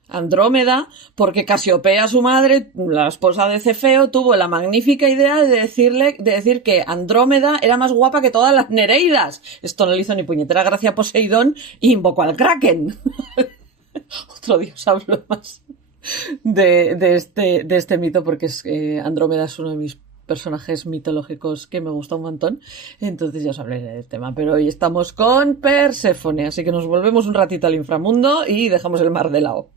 Andrómeda, porque Casiopea, su madre, la esposa de Cefeo, tuvo la magnífica idea de decir que Andrómeda era más guapa que todas las Nereidas. Esto no le hizo ni puñetera gracia a Poseidón y invocó al Kraken. Otro día os hablo más de este mito, porque Andrómeda es uno de mis personajes mitológicos que me gusta un montón, entonces ya os hablaré del tema, pero hoy estamos con Perséfone, así que nos volvemos un ratito al inframundo y dejamos el mar de lado.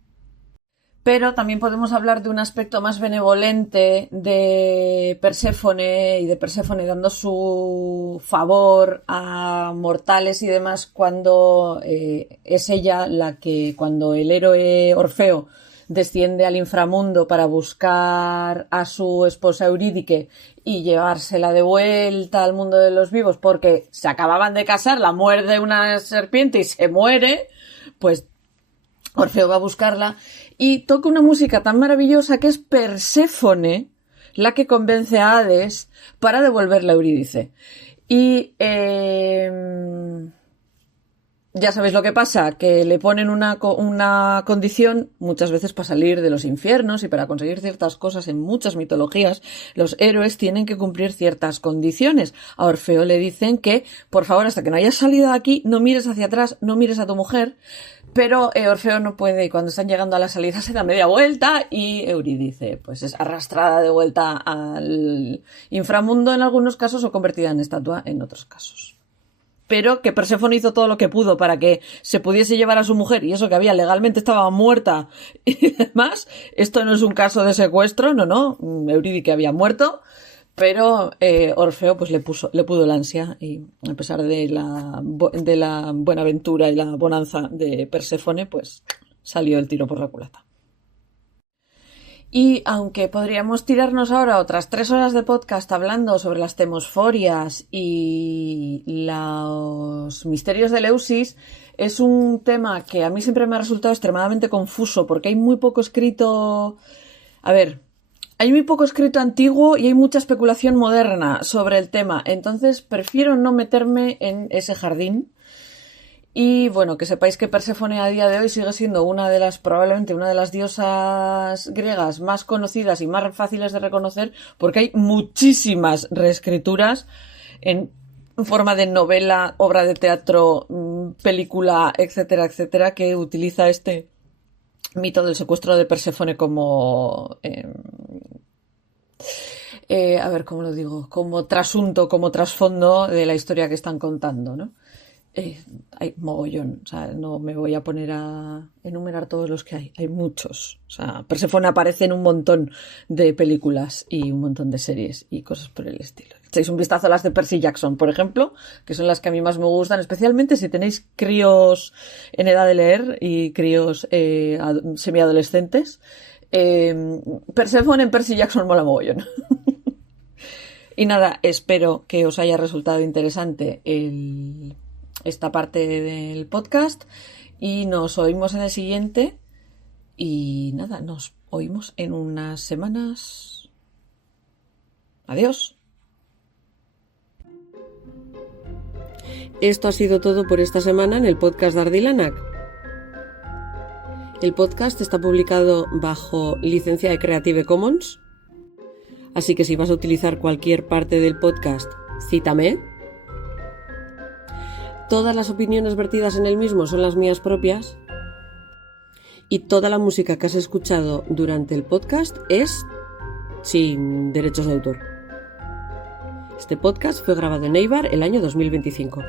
Pero también podemos hablar de un aspecto más benevolente de Perséfone y de Perséfone dando su favor a mortales y demás cuando es ella la que, cuando el héroe Orfeo desciende al inframundo para buscar a su esposa Eurídice y llevársela de vuelta al mundo de los vivos porque se acababan de casar, la muerde una serpiente y se muere, pues Orfeo va a buscarla y toca una música tan maravillosa que es Perséfone la que convence a Hades para devolverle a Eurídice. Y ya sabéis lo que pasa, que le ponen una condición muchas veces para salir de los infiernos y para conseguir ciertas cosas en muchas mitologías, los héroes tienen que cumplir ciertas condiciones. A Orfeo le dicen que, por favor, hasta que no hayas salido de aquí, no mires hacia atrás, no mires a tu mujer, pero Orfeo no puede y cuando están llegando a la salida se da media vuelta y Eurídice pues es arrastrada de vuelta al inframundo en algunos casos o convertida en estatua en otros casos. Pero que Perséfone hizo todo lo que pudo para que se pudiese llevar a su mujer y eso que había legalmente estaba muerta y demás. Esto no es un caso de secuestro, no, Eurídice había muerto, Pero Orfeo pues le pudo el ansia y a pesar de la buena aventura y la bonanza de Perséfone, pues salió el tiro por la culata. Y aunque podríamos tirarnos ahora otras 3 horas de podcast hablando sobre las temosforias y los misterios de Eleusis, es un tema que a mí siempre me ha resultado extremadamente confuso porque hay muy poco escrito... hay muy poco escrito antiguo y hay mucha especulación moderna sobre el tema, entonces prefiero no meterme en ese jardín. Y bueno, que sepáis que Perséfone a día de hoy sigue siendo probablemente una de las diosas griegas más conocidas y más fáciles de reconocer, porque hay muchísimas reescrituras en forma de novela, obra de teatro, película, etcétera, etcétera, que utiliza este mito del secuestro de Perséfone como... ¿cómo lo digo? Como trasunto, como trasfondo de la historia que están contando, ¿no? Hay mogollón, o sea, no me voy a poner a enumerar todos los que hay muchos, o sea, Perséfone aparece en un montón de películas y un montón de series y cosas por el estilo. Echáis un vistazo a las de Percy Jackson, por ejemplo, que son las que a mí más me gustan, especialmente si tenéis críos en edad de leer y críos semiadolescentes. Perséfone en Percy Jackson mola mogollón. Y nada, espero que os haya resultado interesante esta parte del podcast y nos oímos en el siguiente y nada, nos oímos en unas semanas. Adiós. Esto ha sido todo por esta semana en el podcast de Ardilanac. El podcast está publicado bajo licencia de Creative Commons, así que si vas a utilizar cualquier parte del podcast, cítame. Todas las opiniones vertidas en el mismo son las mías propias y toda la música que has escuchado durante el podcast es sin derechos de autor. Este podcast fue grabado en Eibar el año 2025.